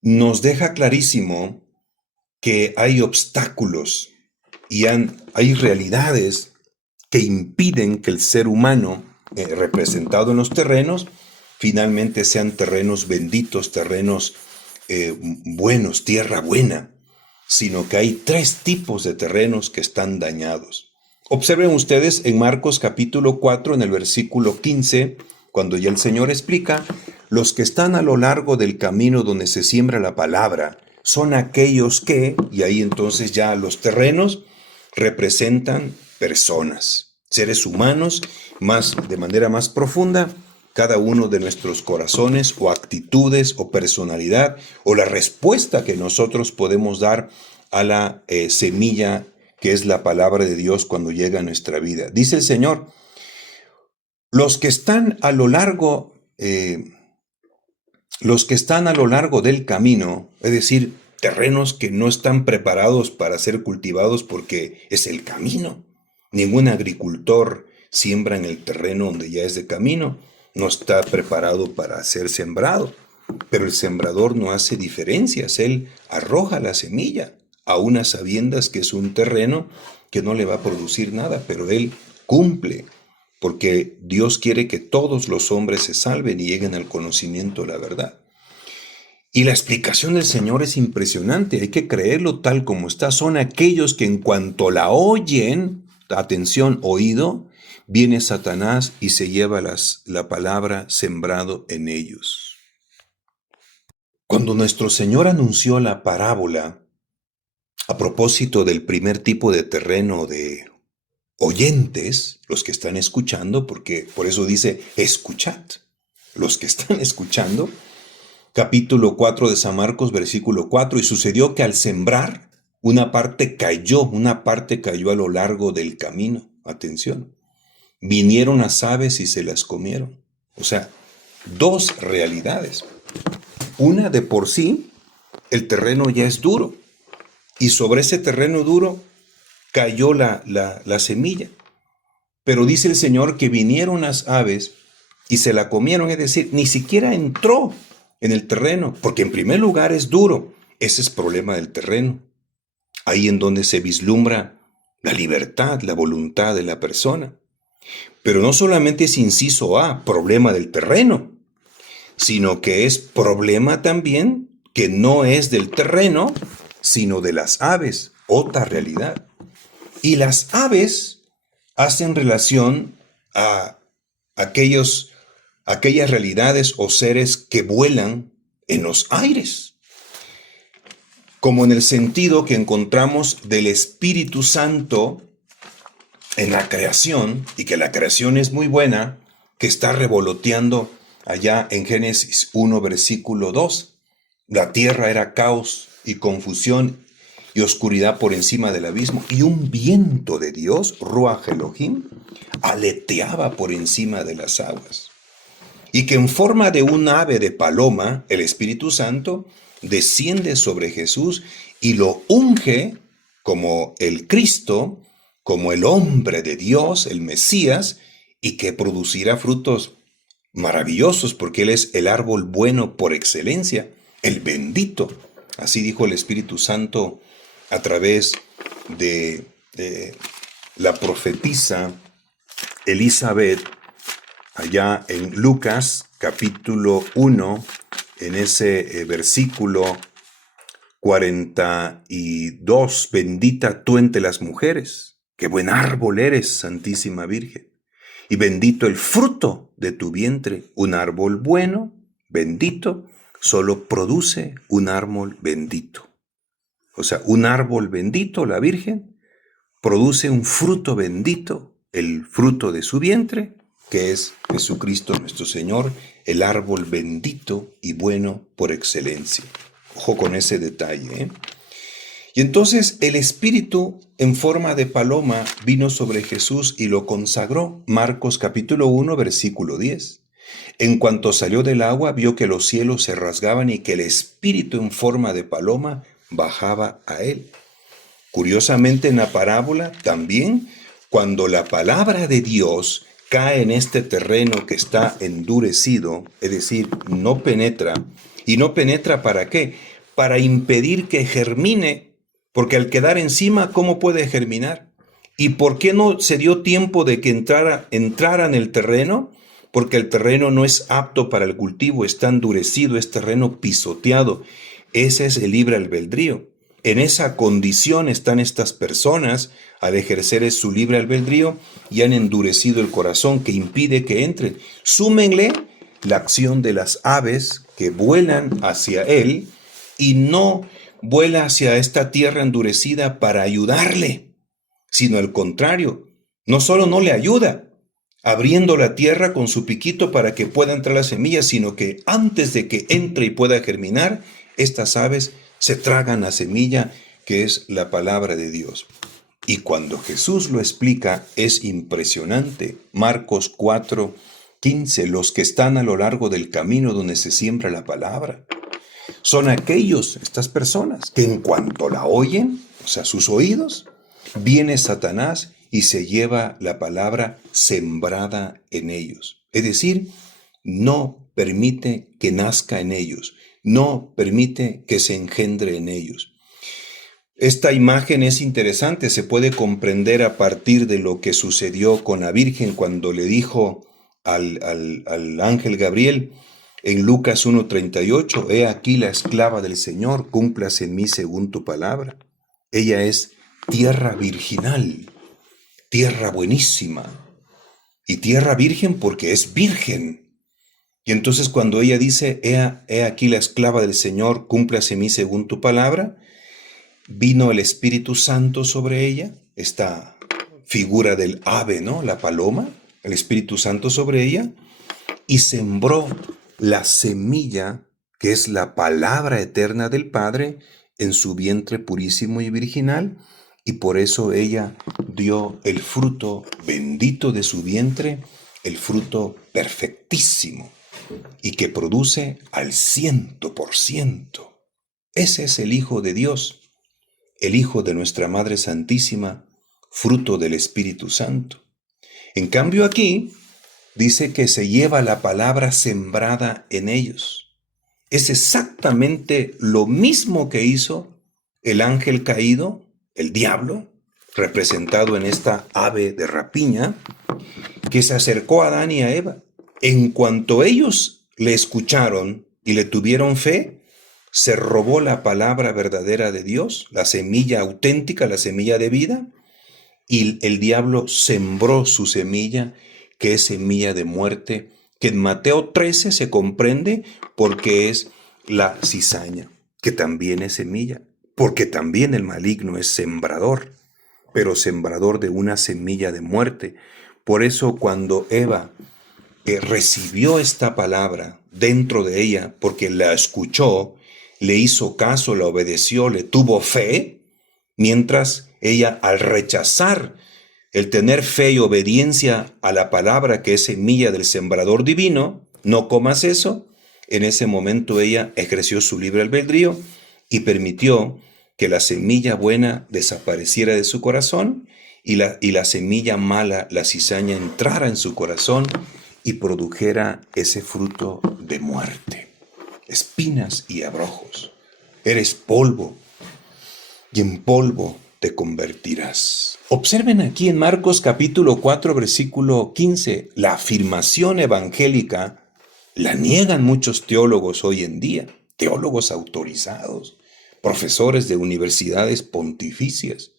nos deja clarísimo que hay obstáculos y hay realidades que impiden que el ser humano, representado en los terrenos, finalmente sean terrenos benditos, terrenos buenos, tierra buena, sino que hay tres tipos de terrenos que están dañados. Observen ustedes en Marcos capítulo 4, en el versículo 15, cuando ya el Señor explica, los que están a lo largo del camino donde se siembra la palabra son aquellos que, y ahí entonces ya los terrenos representan personas, seres humanos, de manera más profunda, cada uno de nuestros corazones o actitudes o personalidad o la respuesta que nosotros podemos dar a la semilla que es la palabra de Dios cuando llega a nuestra vida. Dice el Señor, los que están a lo largo del camino, es decir, terrenos que no están preparados para ser cultivados porque es el camino. Ningún agricultor siembra en el terreno donde ya es de camino, no está preparado para ser sembrado. Pero el sembrador no hace diferencias, él arroja la semilla, aún a sabiendas que es un terreno que no le va a producir nada, pero él cumple, porque Dios quiere que todos los hombres se salven y lleguen al conocimiento de la verdad. Y la explicación del Señor es impresionante, hay que creerlo tal como está. Son aquellos que en cuanto la oyen, atención, oído, viene Satanás y se lleva la palabra sembrado en ellos. Cuando nuestro Señor anunció la parábola, a propósito del primer tipo de terreno de oyentes, los que están escuchando, porque por eso dice, escuchad, los que están escuchando, capítulo 4 de San Marcos, versículo 4, y sucedió que al sembrar, una parte cayó a lo largo del camino, atención, vinieron las aves y se las comieron. O sea, dos realidades. Una, de por sí, el terreno ya es duro, y sobre ese terreno duro cayó la semilla. Pero dice el Señor que vinieron las aves y se la comieron, es decir, ni siquiera entró en el terreno, porque en primer lugar es duro. Ese es problema del terreno. Ahí en donde se vislumbra la libertad, la voluntad de la persona. Pero no solamente es inciso A, problema del terreno, sino que es problema también que no es del terreno, sino de las aves, otra realidad. Y las aves hacen relación a aquellas realidades o seres que vuelan en los aires, como en el sentido que encontramos del Espíritu Santo en la creación, y que la creación es muy buena, que está revoloteando allá en Génesis 1, versículo 2. La tierra era caos y confusión y oscuridad por encima del abismo, y un viento de Dios, Ruach Elohim, aleteaba por encima de las aguas. Y que en forma de un ave de paloma, el Espíritu Santo desciende sobre Jesús y lo unge como el Cristo, como el hombre de Dios, el Mesías, y que producirá frutos maravillosos, porque Él es el árbol bueno por excelencia, el bendito. Así dijo el Espíritu Santo a través de la profetisa Elizabeth, allá en Lucas capítulo 1, en ese versículo 42, bendita tú entre las mujeres, qué buen árbol eres, Santísima Virgen, y bendito el fruto de tu vientre, un árbol bueno, bendito, solo produce un árbol bendito. O sea, un árbol bendito, la Virgen, produce un fruto bendito, el fruto de su vientre, que es Jesucristo nuestro Señor, el árbol bendito y bueno por excelencia. Ojo con ese detalle, ¿eh? Y entonces el Espíritu en forma de paloma vino sobre Jesús y lo consagró. Marcos capítulo 1, versículo 10. En cuanto salió del agua, vio que los cielos se rasgaban y que el Espíritu en forma de paloma bajaba a él. Curiosamente, en la parábola también, cuando la palabra de Dios cae en este terreno que está endurecido, es decir, no penetra. ¿Y no penetra para qué? Para impedir que germine, porque al quedar encima, ¿cómo puede germinar? ¿Y por qué no se dio tiempo de que entrara en el terreno? Porque el terreno no es apto para el cultivo, está endurecido, es terreno pisoteado. Ese es el libre albedrío. En esa condición están estas personas al ejercer su libre albedrío y han endurecido el corazón que impide que entren. Súmenle la acción de las aves que vuelan hacia él y no vuela hacia esta tierra endurecida para ayudarle, sino al contrario, no solo no le ayuda, abriendo la tierra con su piquito para que pueda entrar la semilla, sino que antes de que entre y pueda germinar, estas aves se tragan la semilla, que es la palabra de Dios. Y cuando Jesús lo explica, es impresionante. Marcos 4, 15, los que están a lo largo del camino donde se siembra la palabra, son estas personas, que en cuanto la oyen, o sea, sus oídos, viene Satanás y se lleva la palabra sembrada en ellos. Es decir, no permite que nazca en ellos, no permite que se engendre en ellos. Esta imagen es interesante, se puede comprender a partir de lo que sucedió con la Virgen cuando le dijo al ángel Gabriel en Lucas 1:38, he aquí la esclava del Señor, cúmplase en mí según tu palabra. Ella es tierra virginal, tierra buenísima, y tierra virgen porque es virgen. Y entonces cuando ella dice, he aquí la esclava del Señor, cúmplase en mí según tu palabra, vino el Espíritu Santo sobre ella, esta figura del ave, ¿no? La paloma, el Espíritu Santo sobre ella, y sembró la semilla, que es la palabra eterna del Padre, en su vientre purísimo y virginal, y por eso ella dio el fruto bendito de su vientre, el fruto perfectísimo, y que produce al 100%. Ese es el Hijo de Dios, el Hijo de nuestra Madre Santísima, fruto del Espíritu Santo. En cambio aquí dice que se lleva la palabra sembrada en ellos. Es exactamente lo mismo que hizo el ángel caído, el diablo, representado en esta ave de rapiña, que se acercó a Adán y a Eva. En cuanto ellos le escucharon y le tuvieron fe, se robó la palabra verdadera de Dios, la semilla auténtica, la semilla de vida, y el diablo sembró su semilla, que es semilla de muerte, que en Mateo 13 se comprende porque es la cizaña, que también es semilla, porque también el maligno es sembrador, pero sembrador de una semilla de muerte. Por eso cuando Eva recibió esta palabra dentro de ella, porque la escuchó, le hizo caso, la obedeció, le tuvo fe, mientras ella, al rechazar el tener fe y obediencia a la palabra que es semilla del sembrador divino, no comas eso, en ese momento ella ejerció su libre albedrío y permitió que la semilla buena desapareciera de su corazón y la semilla mala, la cizaña, entrara en su corazón y produjera ese fruto de muerte, espinas y abrojos. Eres polvo y en polvo te convertirás. Observen aquí en Marcos capítulo 4, versículo 15, la afirmación evangélica la niegan muchos teólogos hoy en día, teólogos autorizados, profesores de universidades pontificias.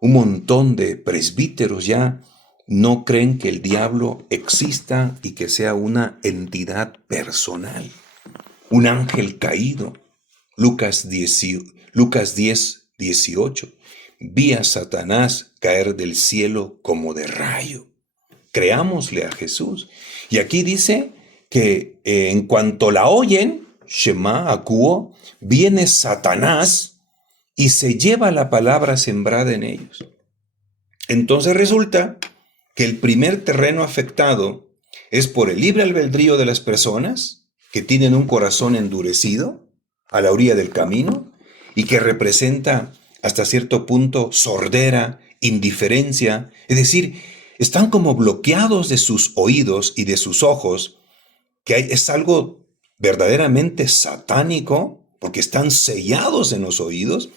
Un montón de presbíteros ya no creen que el diablo exista y que sea una entidad personal, un ángel caído. Lucas 10, 18. Vi a Satanás caer del cielo como de rayo. Creámosle a Jesús. Y aquí dice que en cuanto la oyen, Shema, acuo, viene Satanás y se lleva la palabra sembrada en ellos. Entonces resulta que el primer terreno afectado es por el libre albedrío de las personas que tienen un corazón endurecido a la orilla del camino y que representa hasta cierto punto sordera, indiferencia, es decir, están como bloqueados de sus oídos y de sus ojos, es algo verdaderamente satánico, porque están sellados en los oídos,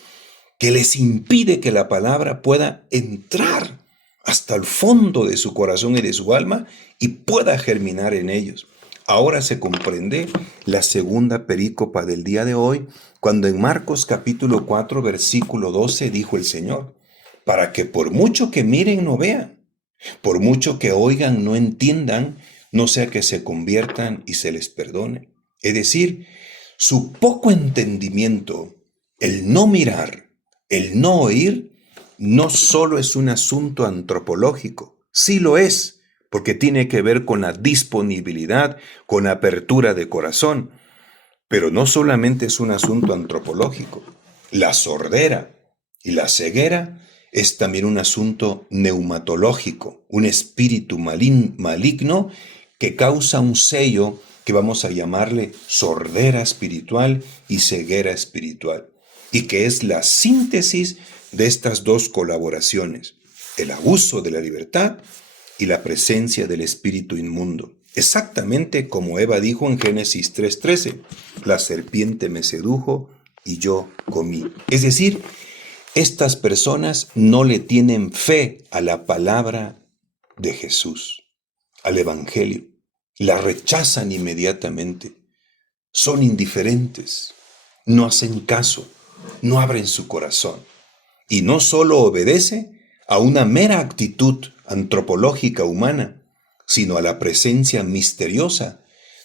que les impide que la palabra pueda entrar hasta el fondo de su corazón y de su alma y pueda germinar en ellos. Ahora se comprende la segunda perícopa del día de hoy, cuando en Marcos capítulo 4, versículo 12 dijo el Señor, para que por mucho que miren no vean, por mucho que oigan no entiendan, no sea que se conviertan y se les perdone. Es decir, su poco entendimiento, el no mirar, el no oír, no solo es un asunto antropológico, sí lo es, porque tiene que ver con la disponibilidad, con apertura de corazón, pero no solamente es un asunto antropológico. La sordera y la ceguera es también un asunto neumatológico, un espíritu maligno que causa un sello que vamos a llamarle sordera espiritual y ceguera espiritual, y que es la síntesis de estas dos colaboraciones, el abuso de la libertad y la presencia del espíritu inmundo. Exactamente como Eva dijo en Génesis 3:13, la serpiente me sedujo y yo comí. Es decir, estas personas no le tienen fe a la palabra de Jesús, al Evangelio. La rechazan inmediatamente. Son indiferentes, no hacen caso, no abren su corazón. Y no solo obedece a una mera actitud antropológica humana, sino a la presencia misteriosa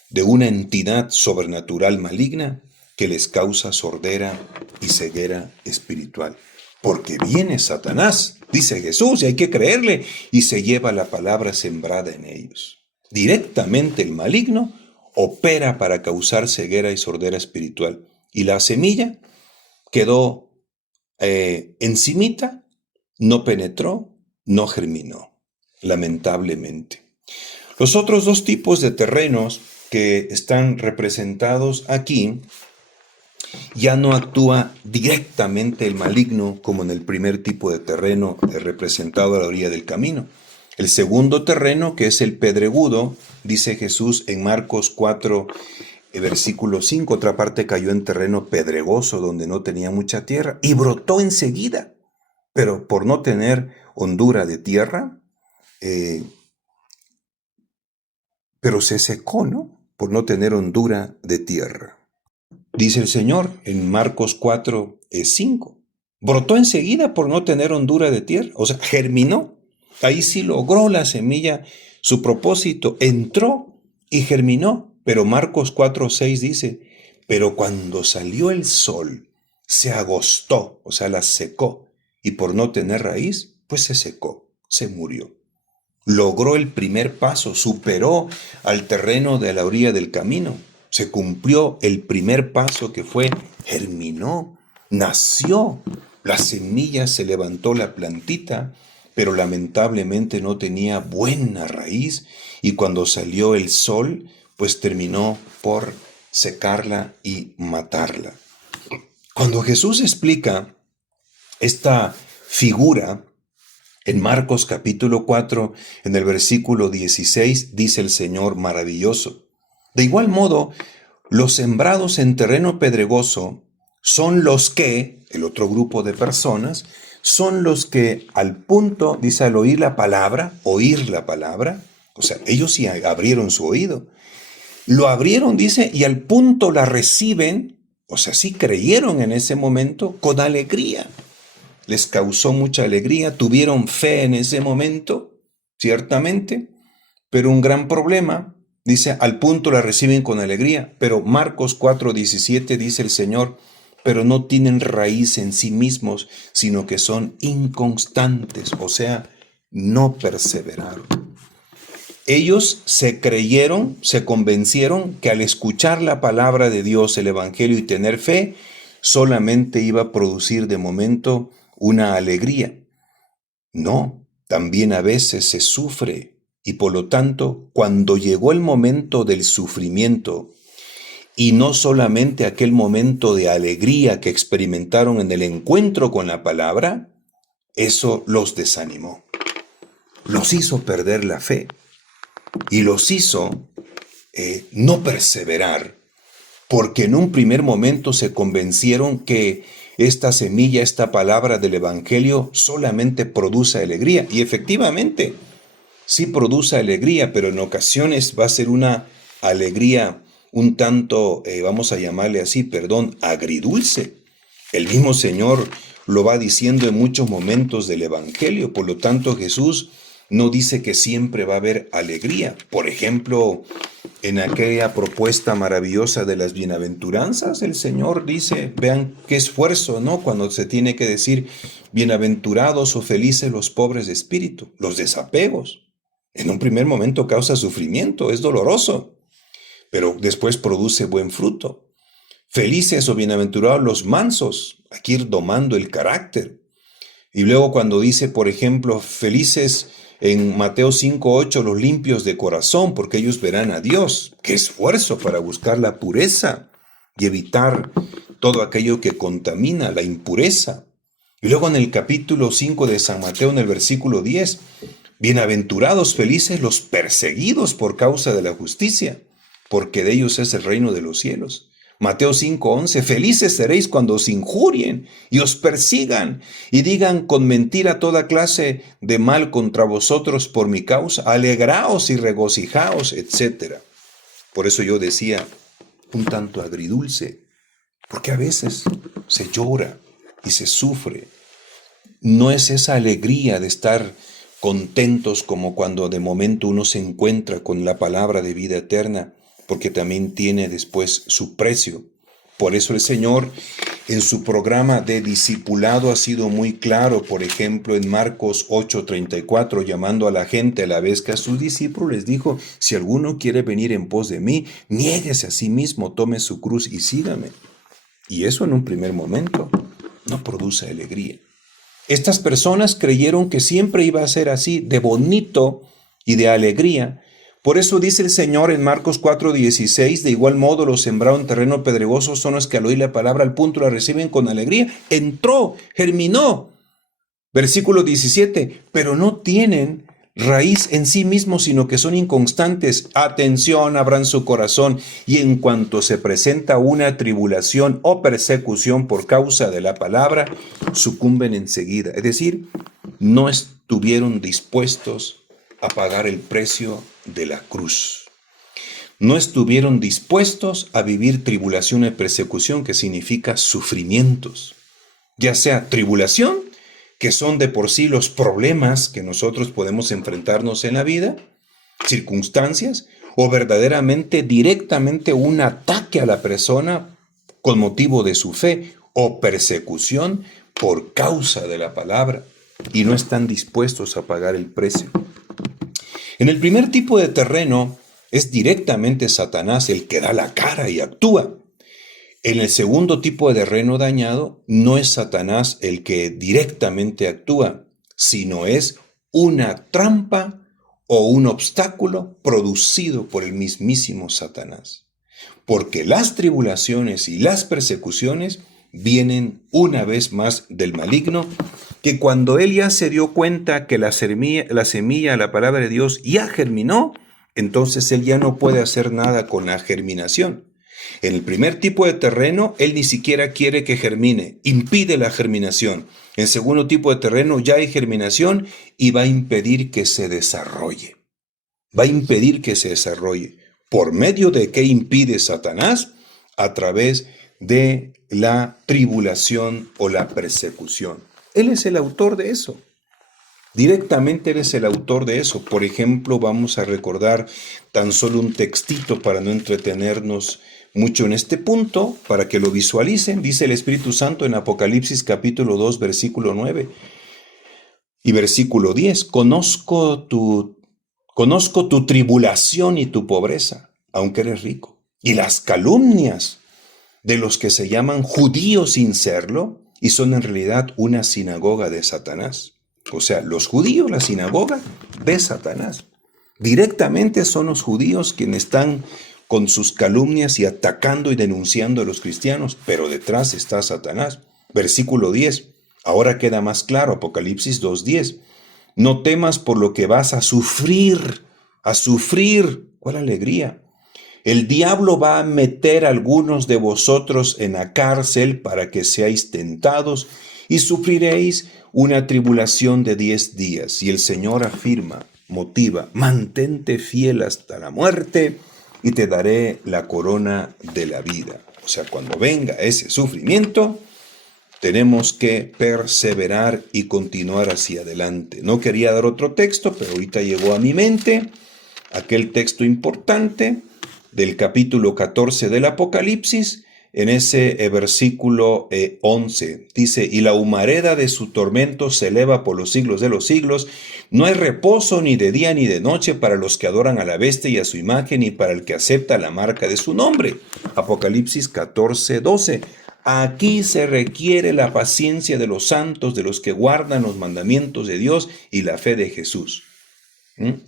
de una entidad sobrenatural maligna que les causa sordera y ceguera espiritual. Porque viene Satanás, dice Jesús, y hay que creerle, y se lleva la palabra sembrada en ellos. Directamente el maligno opera para causar ceguera y sordera espiritual. Y la semilla quedó encimita, no penetró, no germinó, lamentablemente. Los otros dos tipos de terrenos que están representados aquí, ya no actúa directamente el maligno como en el primer tipo de terreno representado a la orilla del camino. El segundo terreno, que es el pedregudo, dice Jesús en Marcos 4, versículo 5, otra parte cayó en terreno pedregoso donde no tenía mucha tierra y brotó enseguida, pero por no tener hondura de tierra, pero se secó, ¿no? Por no tener hondura de tierra. Dice el Señor en Marcos 4:5. Brotó enseguida por no tener hondura de tierra, o sea, germinó. Ahí sí logró la semilla su propósito, entró y germinó. Pero Marcos 4:6 dice, pero cuando salió el sol, se agostó, o sea, la secó, y por no tener raíz, pues se secó, se murió. Logró el primer paso, superó al terreno de la orilla del camino. Se cumplió el primer paso que fue, germinó, nació. La semilla se levantó la plantita, pero lamentablemente no tenía buena raíz y cuando salió el sol, pues terminó por secarla y matarla. Cuando Jesús explica esta figura, en Marcos capítulo 4, en el versículo 16, dice el Señor maravilloso. De igual modo, los sembrados en terreno pedregoso son los que, el otro grupo de personas, son los que al punto, dice, al oír la palabra, o sea, ellos sí abrieron su oído. Lo abrieron, dice, y al punto la reciben, o sea, sí creyeron en ese momento con alegría. Les causó mucha alegría, tuvieron fe en ese momento, ciertamente, pero un gran problema, dice, al punto la reciben con alegría, pero Marcos 4:17 dice el Señor, pero no tienen raíz en sí mismos, sino que son inconstantes, o sea, no perseveraron. Ellos se creyeron, se convencieron que al escuchar la palabra de Dios, el Evangelio y tener fe, solamente iba a producir de momento una alegría. No, también a veces se sufre y por lo tanto, cuando llegó el momento del sufrimiento, y no solamente aquel momento de alegría que experimentaron en el encuentro con la palabra, eso los desanimó, los hizo perder la fe y los hizo no perseverar, porque en un primer momento se convencieron que esta semilla, esta palabra del Evangelio solamente produce alegría. Y efectivamente, sí produce alegría, pero en ocasiones va a ser una alegría un tanto, vamos a llamarle así, agridulce. El mismo Señor lo va diciendo en muchos momentos del Evangelio. Por lo tanto, Jesús no dice que siempre va a haber alegría. Por ejemplo, en aquella propuesta maravillosa de las bienaventuranzas, el Señor dice, vean qué esfuerzo, ¿no? Cuando se tiene que decir, bienaventurados o felices los pobres de espíritu, los desapegos. En un primer momento causa sufrimiento, es doloroso, pero después produce buen fruto. Felices o bienaventurados los mansos, aquí ir domando el carácter. Y luego cuando dice, por ejemplo, felices en Mateo 5:8, los limpios de corazón, porque ellos verán a Dios. ¡Qué esfuerzo para buscar la pureza y evitar todo aquello que contamina, la impureza! Y luego en el capítulo 5 de San Mateo, en el versículo 10, bienaventurados, felices los perseguidos por causa de la justicia, porque de ellos es el reino de los cielos. Mateo 5:11, felices seréis cuando os injurien y os persigan y digan con mentira toda clase de mal contra vosotros por mi causa. Alegraos y regocijaos, etc. Por eso yo decía, un tanto agridulce, porque a veces se llora y se sufre. No es esa alegría de estar contentos como cuando de momento uno se encuentra con la palabra de vida eterna, porque también tiene después su precio. Por eso el Señor en su programa de discipulado ha sido muy claro, por ejemplo en Marcos 8:34, llamando a la gente a la vez que a sus discípulos les dijo, si alguno quiere venir en pos de mí, niéguese a sí mismo, tome su cruz y sígame. Y eso en un primer momento no produce alegría. Estas personas creyeron que siempre iba a ser así, de bonito y de alegría. Por eso dice el Señor en Marcos 4:16, de igual modo los sembrados en terreno pedregoso son los que al oír la palabra al punto la reciben con alegría. Entró, germinó. Versículo 17, pero no tienen raíz en sí mismos, sino que son inconstantes. Atención, abran su corazón, y en cuanto se presenta una tribulación o persecución por causa de la palabra, sucumben enseguida. Es decir, no estuvieron dispuestos a pagar el precio de la cruz. no estuvieron dispuestos a vivir tribulación y persecución, que significa sufrimientos. Ya sea tribulación, que son de por sí los problemas que nosotros podemos enfrentarnos en la vida, circunstancias, o verdaderamente directamente un ataque a la persona con motivo de su fe, o persecución por causa de la palabra, y no están dispuestos a pagar el precio. En el primer tipo de terreno es directamente Satanás el que da la cara y actúa. En el segundo tipo de terreno dañado no es Satanás el que directamente actúa, sino es una trampa o un obstáculo producido por el mismísimo Satanás. Porque las tribulaciones y las persecuciones vienen una vez más del maligno, que cuando él ya se dio cuenta que la semilla, la palabra de Dios, ya germinó, entonces él ya no puede hacer nada con la germinación. En el primer tipo de terreno, él ni siquiera quiere que germine, impide la germinación. En el segundo tipo de terreno ya hay germinación y va a impedir que se desarrolle. Va a impedir que se desarrolle. ¿Por medio de qué impide Satanás? A través de la tribulación o la persecución. Él es el autor de eso. Directamente Él es el autor de eso. Por ejemplo, vamos a recordar tan solo un textito para no entretenernos mucho en este punto, para que lo visualicen. Dice el Espíritu Santo en Apocalipsis capítulo 2, versículo 9 y versículo 10. Conozco tu tribulación y tu pobreza, aunque eres rico, y las calumnias de los que se llaman judíos sin serlo, y son en realidad una sinagoga de Satanás. O sea, los judíos, la sinagoga de Satanás. Directamente son los judíos quienes están con sus calumnias y atacando y denunciando a los cristianos, pero detrás está Satanás. Versículo 10. Ahora queda más claro, Apocalipsis 2:10. No temas por lo que vas a sufrir. A sufrir. ¡Cuál alegría! El diablo va a meter a algunos de vosotros en la cárcel para que seáis tentados y sufriréis una tribulación de 10 días. Y el Señor afirma, motiva, mantente fiel hasta la muerte y te daré la corona de la vida. O sea, cuando venga ese sufrimiento, tenemos que perseverar y continuar hacia adelante. No quería dar otro texto, pero ahorita llegó a mi mente aquel texto importante del capítulo 14 del Apocalipsis, en ese versículo 11. Dice, y la humareda de su tormento se eleva por los siglos de los siglos. No hay reposo ni de día ni de noche para los que adoran a la bestia y a su imagen y para el que acepta la marca de su nombre. Apocalipsis 14, 12. Aquí se requiere la paciencia de los santos, de los que guardan los mandamientos de Dios y la fe de Jesús.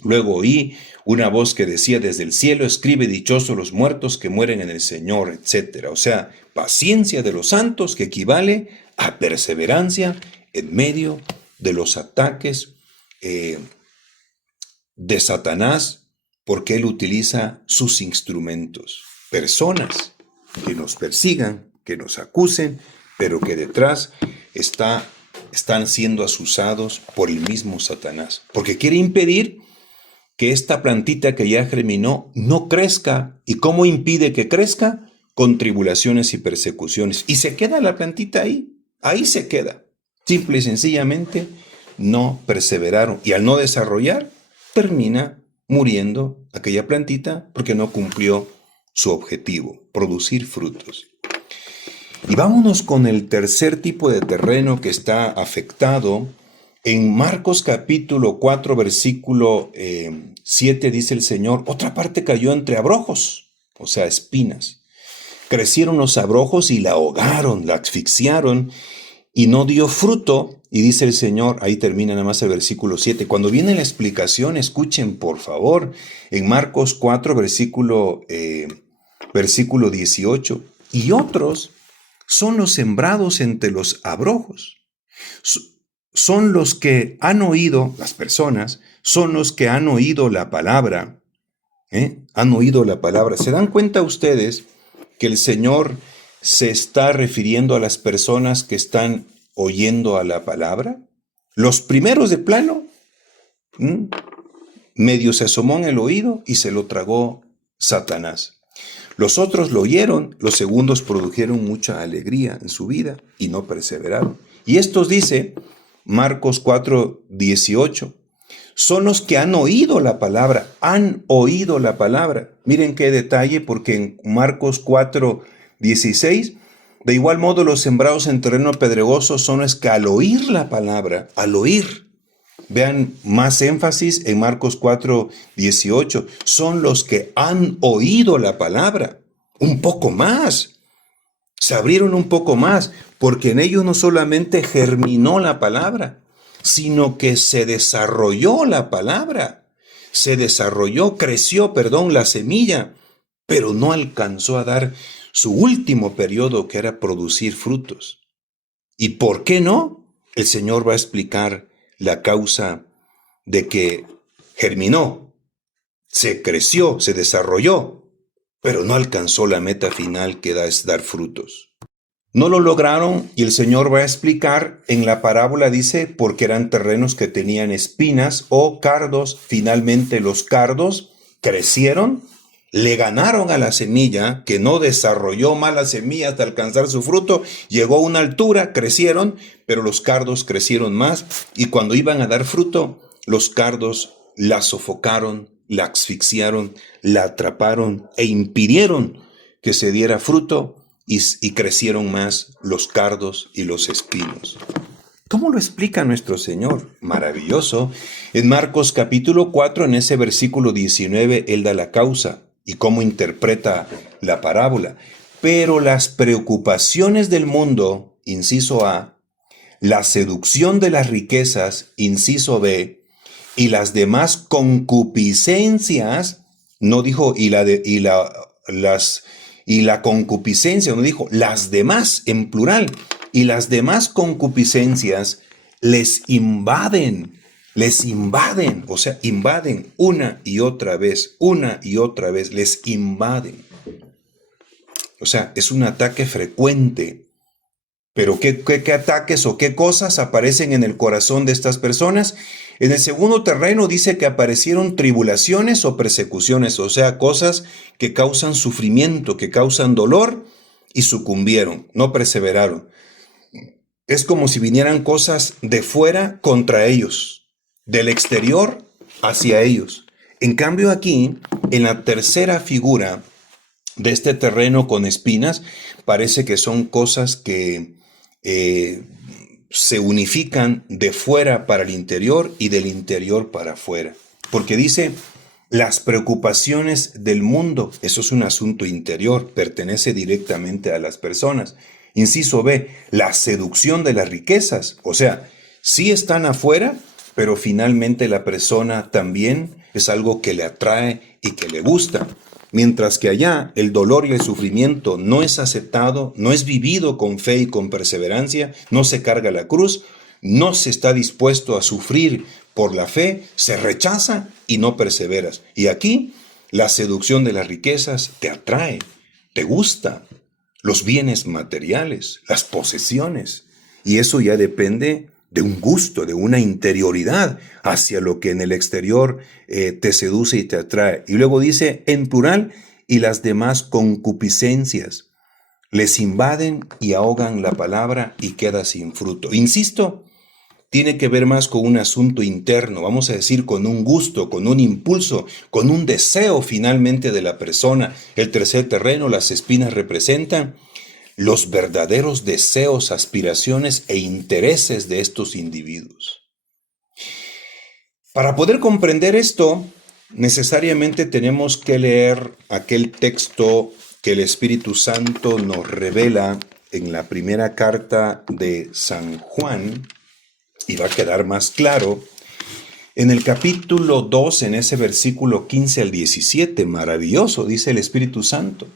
Luego oí una voz que decía desde el cielo, escribe dichosos los muertos que mueren en el Señor, etc. O sea, paciencia de los santos que equivale a perseverancia en medio de los ataques de Satanás, porque él utiliza sus instrumentos, personas que nos persigan, que nos acusen, pero que detrás están siendo asusados por el mismo Satanás, porque quiere impedir que esta plantita que ya germinó no crezca. ¿Y cómo impide que crezca? Con tribulaciones y persecuciones. Y se queda la plantita ahí se queda. Simple y sencillamente no perseveraron. Y al no desarrollar, termina muriendo aquella plantita porque no cumplió su objetivo, producir frutos. Y vámonos con el tercer tipo de terreno que está afectado. En Marcos capítulo 4, versículo 7 dice el Señor, otra parte cayó entre abrojos, o sea, espinas. Crecieron los abrojos y la ahogaron, la asfixiaron y no dio fruto. Y dice el Señor, ahí termina nada más el versículo 7. Cuando viene la explicación, escuchen por favor, en Marcos 4, versículo 18. Y otros son los sembrados entre los abrojos. Son los que han oído, las personas, son los que han oído la palabra, han oído la palabra. ¿Se dan cuenta ustedes que el Señor se está refiriendo a las personas que están oyendo a la palabra? Los primeros de plano, medio se asomó en el oído y se lo tragó Satanás. Los otros lo oyeron, los segundos produjeron mucha alegría en su vida y no perseveraron. Y estos, dice Marcos 4:18, son los que han oído la palabra, han oído la palabra. Miren qué detalle, porque en Marcos 4:16, de igual modo los sembrados en terreno pedregoso son los que al oír la palabra, al oír, vean más énfasis en Marcos 4:18, son los que han oído la palabra, un poco más, se abrieron un poco más, porque en ellos no solamente germinó la palabra, sino que se desarrolló la palabra, creció la semilla, pero no alcanzó a dar su último periodo, que era producir frutos. ¿Y por qué no? El Señor va a explicar la causa de que germinó, se creció, se desarrolló, pero no alcanzó la meta final, que es dar frutos. No lo lograron, y el Señor va a explicar en la parábola, dice, porque eran terrenos que tenían espinas o cardos. Finalmente los cardos crecieron, le ganaron a la semilla, que no desarrolló más la semilla hasta alcanzar su fruto, llegó a una altura, crecieron, pero los cardos crecieron más, y cuando iban a dar fruto, los cardos la sofocaron, la asfixiaron, la atraparon e impidieron que se diera fruto, y crecieron más los cardos y los espinos. ¿Cómo lo explica nuestro Señor? Maravilloso. En Marcos capítulo 4, en ese versículo 19, Él da la causa y cómo interpreta la parábola. Pero las preocupaciones del mundo, inciso A, la seducción de las riquezas, inciso B, y las demás concupiscencias, no dijo y la concupiscencia, no dijo las demás en plural, y las demás concupiscencias les invaden, o sea, invaden una y otra vez, les invaden. O sea, es un ataque frecuente. Pero ¿qué ataques o qué cosas aparecen en el corazón de estas personas? En el segundo terreno dice que aparecieron tribulaciones o persecuciones, o sea, cosas que causan sufrimiento, que causan dolor, y sucumbieron, no perseveraron. Es como si vinieran cosas de fuera contra ellos, del exterior hacia ellos. En cambio aquí, en la tercera figura de este terreno con espinas, parece que son cosas que se unifican de fuera para el interior y del interior para afuera. Porque dice, las preocupaciones del mundo, eso es un asunto interior, pertenece directamente a las personas. Inciso B, la seducción de las riquezas, o sea, sí están afuera, pero finalmente la persona también es algo que le atrae y que le gusta. Mientras que allá el dolor y el sufrimiento no es aceptado, no es vivido con fe y con perseverancia, no se carga la cruz, no se está dispuesto a sufrir por la fe, se rechaza y no perseveras. Y aquí la seducción de las riquezas te atrae, te gusta, los bienes materiales, las posesiones, y eso ya depende de un gusto, de una interioridad hacia lo que en el exterior te seduce y te atrae. Y luego dice en plural, y las demás concupiscencias les invaden y ahogan la palabra y queda sin fruto. Insisto, tiene que ver más con un asunto interno, vamos a decir con un gusto, con un impulso, con un deseo finalmente de la persona. El tercer terreno, las espinas representan los verdaderos deseos, aspiraciones e intereses de estos individuos. Para poder comprender esto, necesariamente tenemos que leer aquel texto que el Espíritu Santo nos revela en la primera carta de San Juan, y va a quedar más claro, en el capítulo 2, en ese versículo 15 al 17, maravilloso, dice el Espíritu Santo.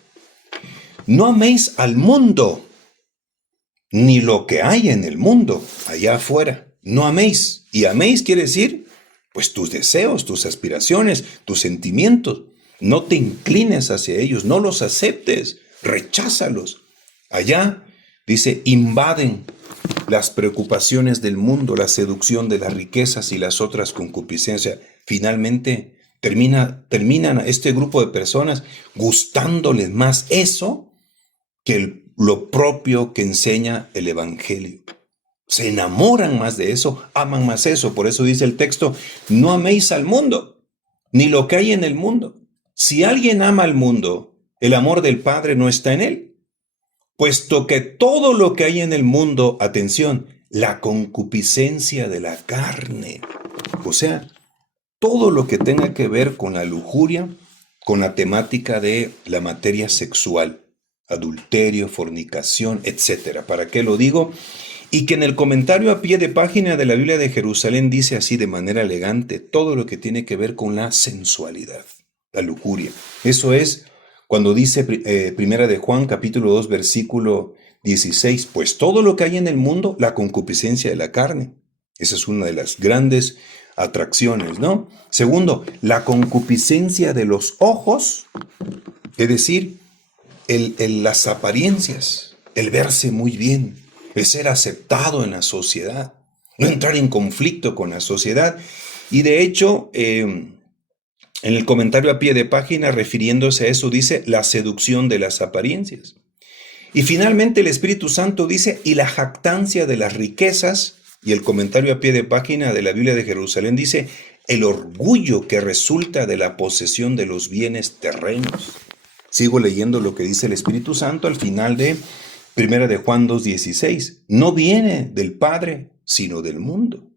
No améis al mundo, ni lo que hay en el mundo, allá afuera. No améis. Y améis quiere decir, pues tus deseos, tus aspiraciones, tus sentimientos. No te inclines hacia ellos, no los aceptes, recházalos. Allá, dice, invaden las preocupaciones del mundo, la seducción de las riquezas y las otras concupiscencias. Finalmente, Terminan a este grupo de personas gustándoles más eso que lo propio que enseña el Evangelio. Se enamoran más de eso, aman más eso. Por eso dice el texto, no améis al mundo, ni lo que hay en el mundo. Si alguien ama al mundo, el amor del Padre no está en él. Puesto que todo lo que hay en el mundo, atención, la concupiscencia de la carne, o sea, todo lo que tenga que ver con la lujuria, con la temática de la materia sexual, adulterio, fornicación, etcétera. ¿Para qué lo digo? Y que en el comentario a pie de página de la Biblia de Jerusalén dice así de manera elegante, todo lo que tiene que ver con la sensualidad, la lujuria. Eso es cuando dice Primera de Juan, capítulo 2, versículo 16, pues todo lo que hay en el mundo, la concupiscencia de la carne. Esa es una de las grandes atracciones, ¿no? Segundo, la concupiscencia de los ojos, es decir, las apariencias, el verse muy bien, el ser aceptado en la sociedad, no entrar en conflicto con la sociedad. Y de hecho, en el comentario a pie de página, refiriéndose a eso, dice la seducción de las apariencias. Y finalmente el Espíritu Santo dice, y la jactancia de las riquezas, y el comentario a pie de página de la Biblia de Jerusalén dice, el orgullo que resulta de la posesión de los bienes terrenos. Sigo leyendo lo que dice el Espíritu Santo al final de Primera de Juan 2:16. No viene del Padre, sino del mundo.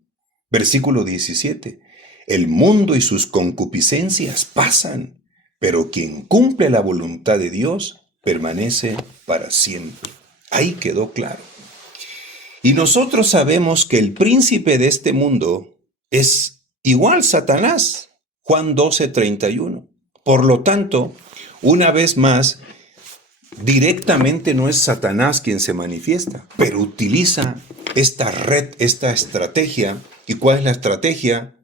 Versículo 17. El mundo y sus concupiscencias pasan, pero quien cumple la voluntad de Dios permanece para siempre. Ahí quedó claro. Y nosotros sabemos que el príncipe de este mundo es igual Satanás. Juan 12:31. Por lo tanto, una vez más, directamente no es Satanás quien se manifiesta, pero utiliza esta red, esta estrategia. ¿Y cuál es la estrategia?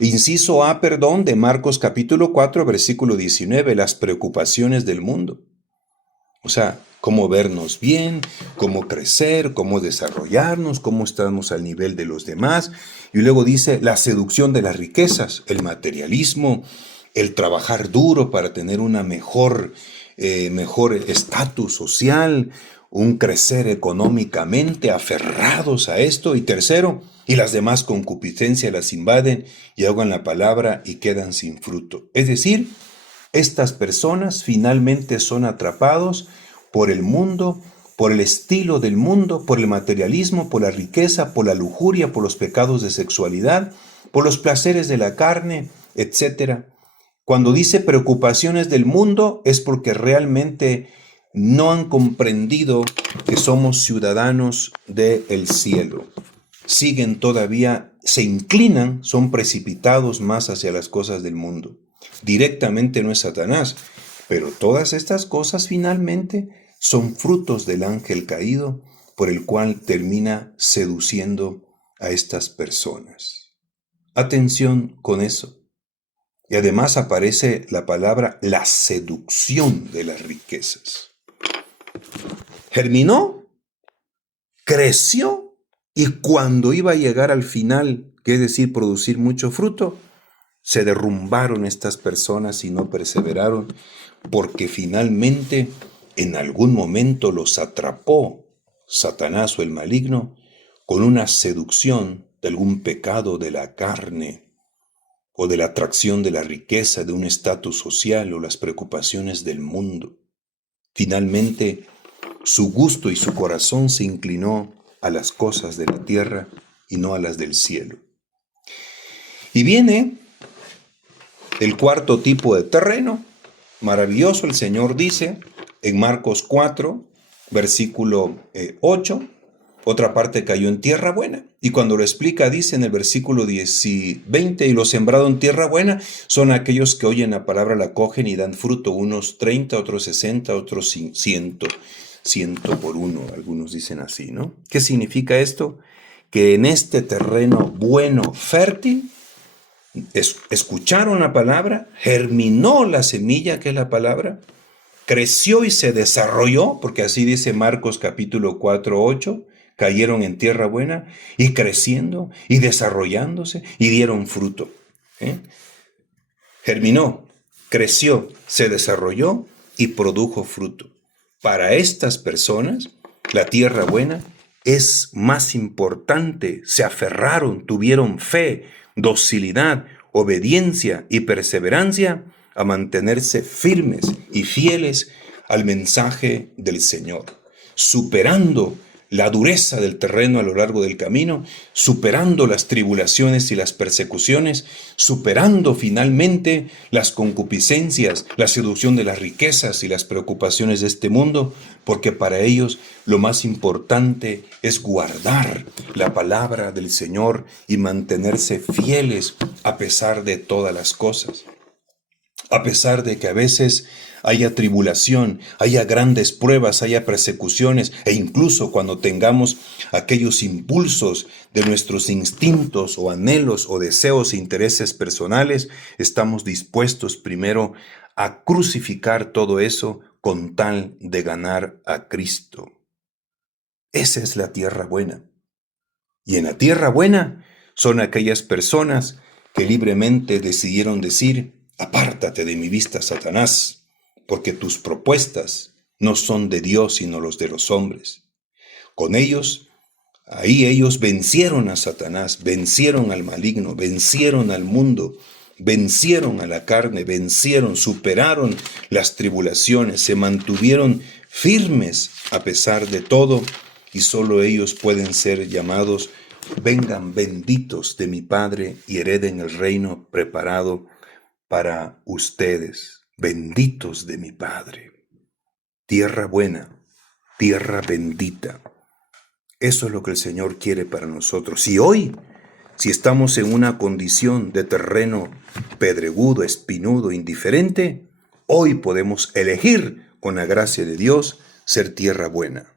Inciso A, de Marcos capítulo 4, versículo 19, las preocupaciones del mundo. O sea, cómo vernos bien, cómo crecer, cómo desarrollarnos, cómo estamos al nivel de los demás. Y luego dice la seducción de las riquezas, el materialismo, el trabajar duro para tener una mejor estatus social, un crecer económicamente, aferrados a esto. Y tercero, y las demás concupiscencias las invaden y ahogan la palabra y quedan sin fruto. Es decir, estas personas finalmente son atrapados por el mundo, por el estilo del mundo, por el materialismo, por la riqueza, por la lujuria, por los pecados de sexualidad, por los placeres de la carne, etc. Cuando dice preocupaciones del mundo es porque realmente no han comprendido que somos ciudadanos del cielo. Siguen todavía, se inclinan, son precipitados más hacia las cosas del mundo. Directamente no es Satanás, pero todas estas cosas finalmente son frutos del ángel caído por el cual termina seduciendo a estas personas. Atención con eso. Y además aparece la palabra la seducción de las riquezas. Germinó, creció y cuando iba a llegar al final, que es decir, producir mucho fruto, se derrumbaron estas personas y no perseveraron porque finalmente en algún momento los atrapó Satanás o el maligno con una seducción de algún pecado de la carne o de la atracción de la riqueza, de un estatus social o las preocupaciones del mundo. Finalmente, su gusto y su corazón se inclinó a las cosas de la tierra y no a las del cielo. Y viene el cuarto tipo de terreno, maravilloso, el Señor dice en Marcos 4, versículo 8, otra parte cayó en tierra buena. Y cuando lo explica, dice en el versículo 20, y lo sembrado en tierra buena son aquellos que oyen la palabra, la cogen y dan fruto, unos 30, otros 60, otros 100 por uno, algunos dicen así, ¿no? ¿Qué significa esto? Que en este terreno bueno, fértil, escucharon la palabra, germinó la semilla que es la palabra, creció y se desarrolló, porque así dice Marcos capítulo 4, 8, cayeron en tierra buena y creciendo y desarrollándose y dieron fruto. germinó, creció, se desarrolló y produjo fruto. Para estas personas, la tierra buena es más importante. Se aferraron, tuvieron fe, docilidad, obediencia y perseverancia a mantenerse firmes y fieles al mensaje del Señor, superando la dureza del terreno a lo largo del camino, superando las tribulaciones y las persecuciones, superando finalmente las concupiscencias, la seducción de las riquezas y las preocupaciones de este mundo, porque para ellos lo más importante es guardar la palabra del Señor y mantenerse fieles a pesar de todas las cosas. A pesar de que a veces haya tribulación, haya grandes pruebas, haya persecuciones, e incluso cuando tengamos aquellos impulsos de nuestros instintos o anhelos o deseos e intereses personales, estamos dispuestos primero a crucificar todo eso con tal de ganar a Cristo. Esa es la tierra buena. Y en la tierra buena son aquellas personas que libremente decidieron decir: apártate de mi vista, Satanás, porque tus propuestas no son de Dios, sino los de los hombres. Con ellos, ahí ellos vencieron a Satanás, vencieron al maligno, vencieron al mundo, vencieron a la carne, vencieron, superaron las tribulaciones, se mantuvieron firmes a pesar de todo, y solo ellos pueden ser llamados: vengan benditos de mi Padre y hereden el reino preparado para ustedes, benditos de mi Padre. Tierra buena, tierra bendita. Eso es lo que el Señor quiere para nosotros. Y hoy, si estamos en una condición de terreno pedregudo, espinudo, indiferente, hoy podemos elegir, con la gracia de Dios, ser tierra buena.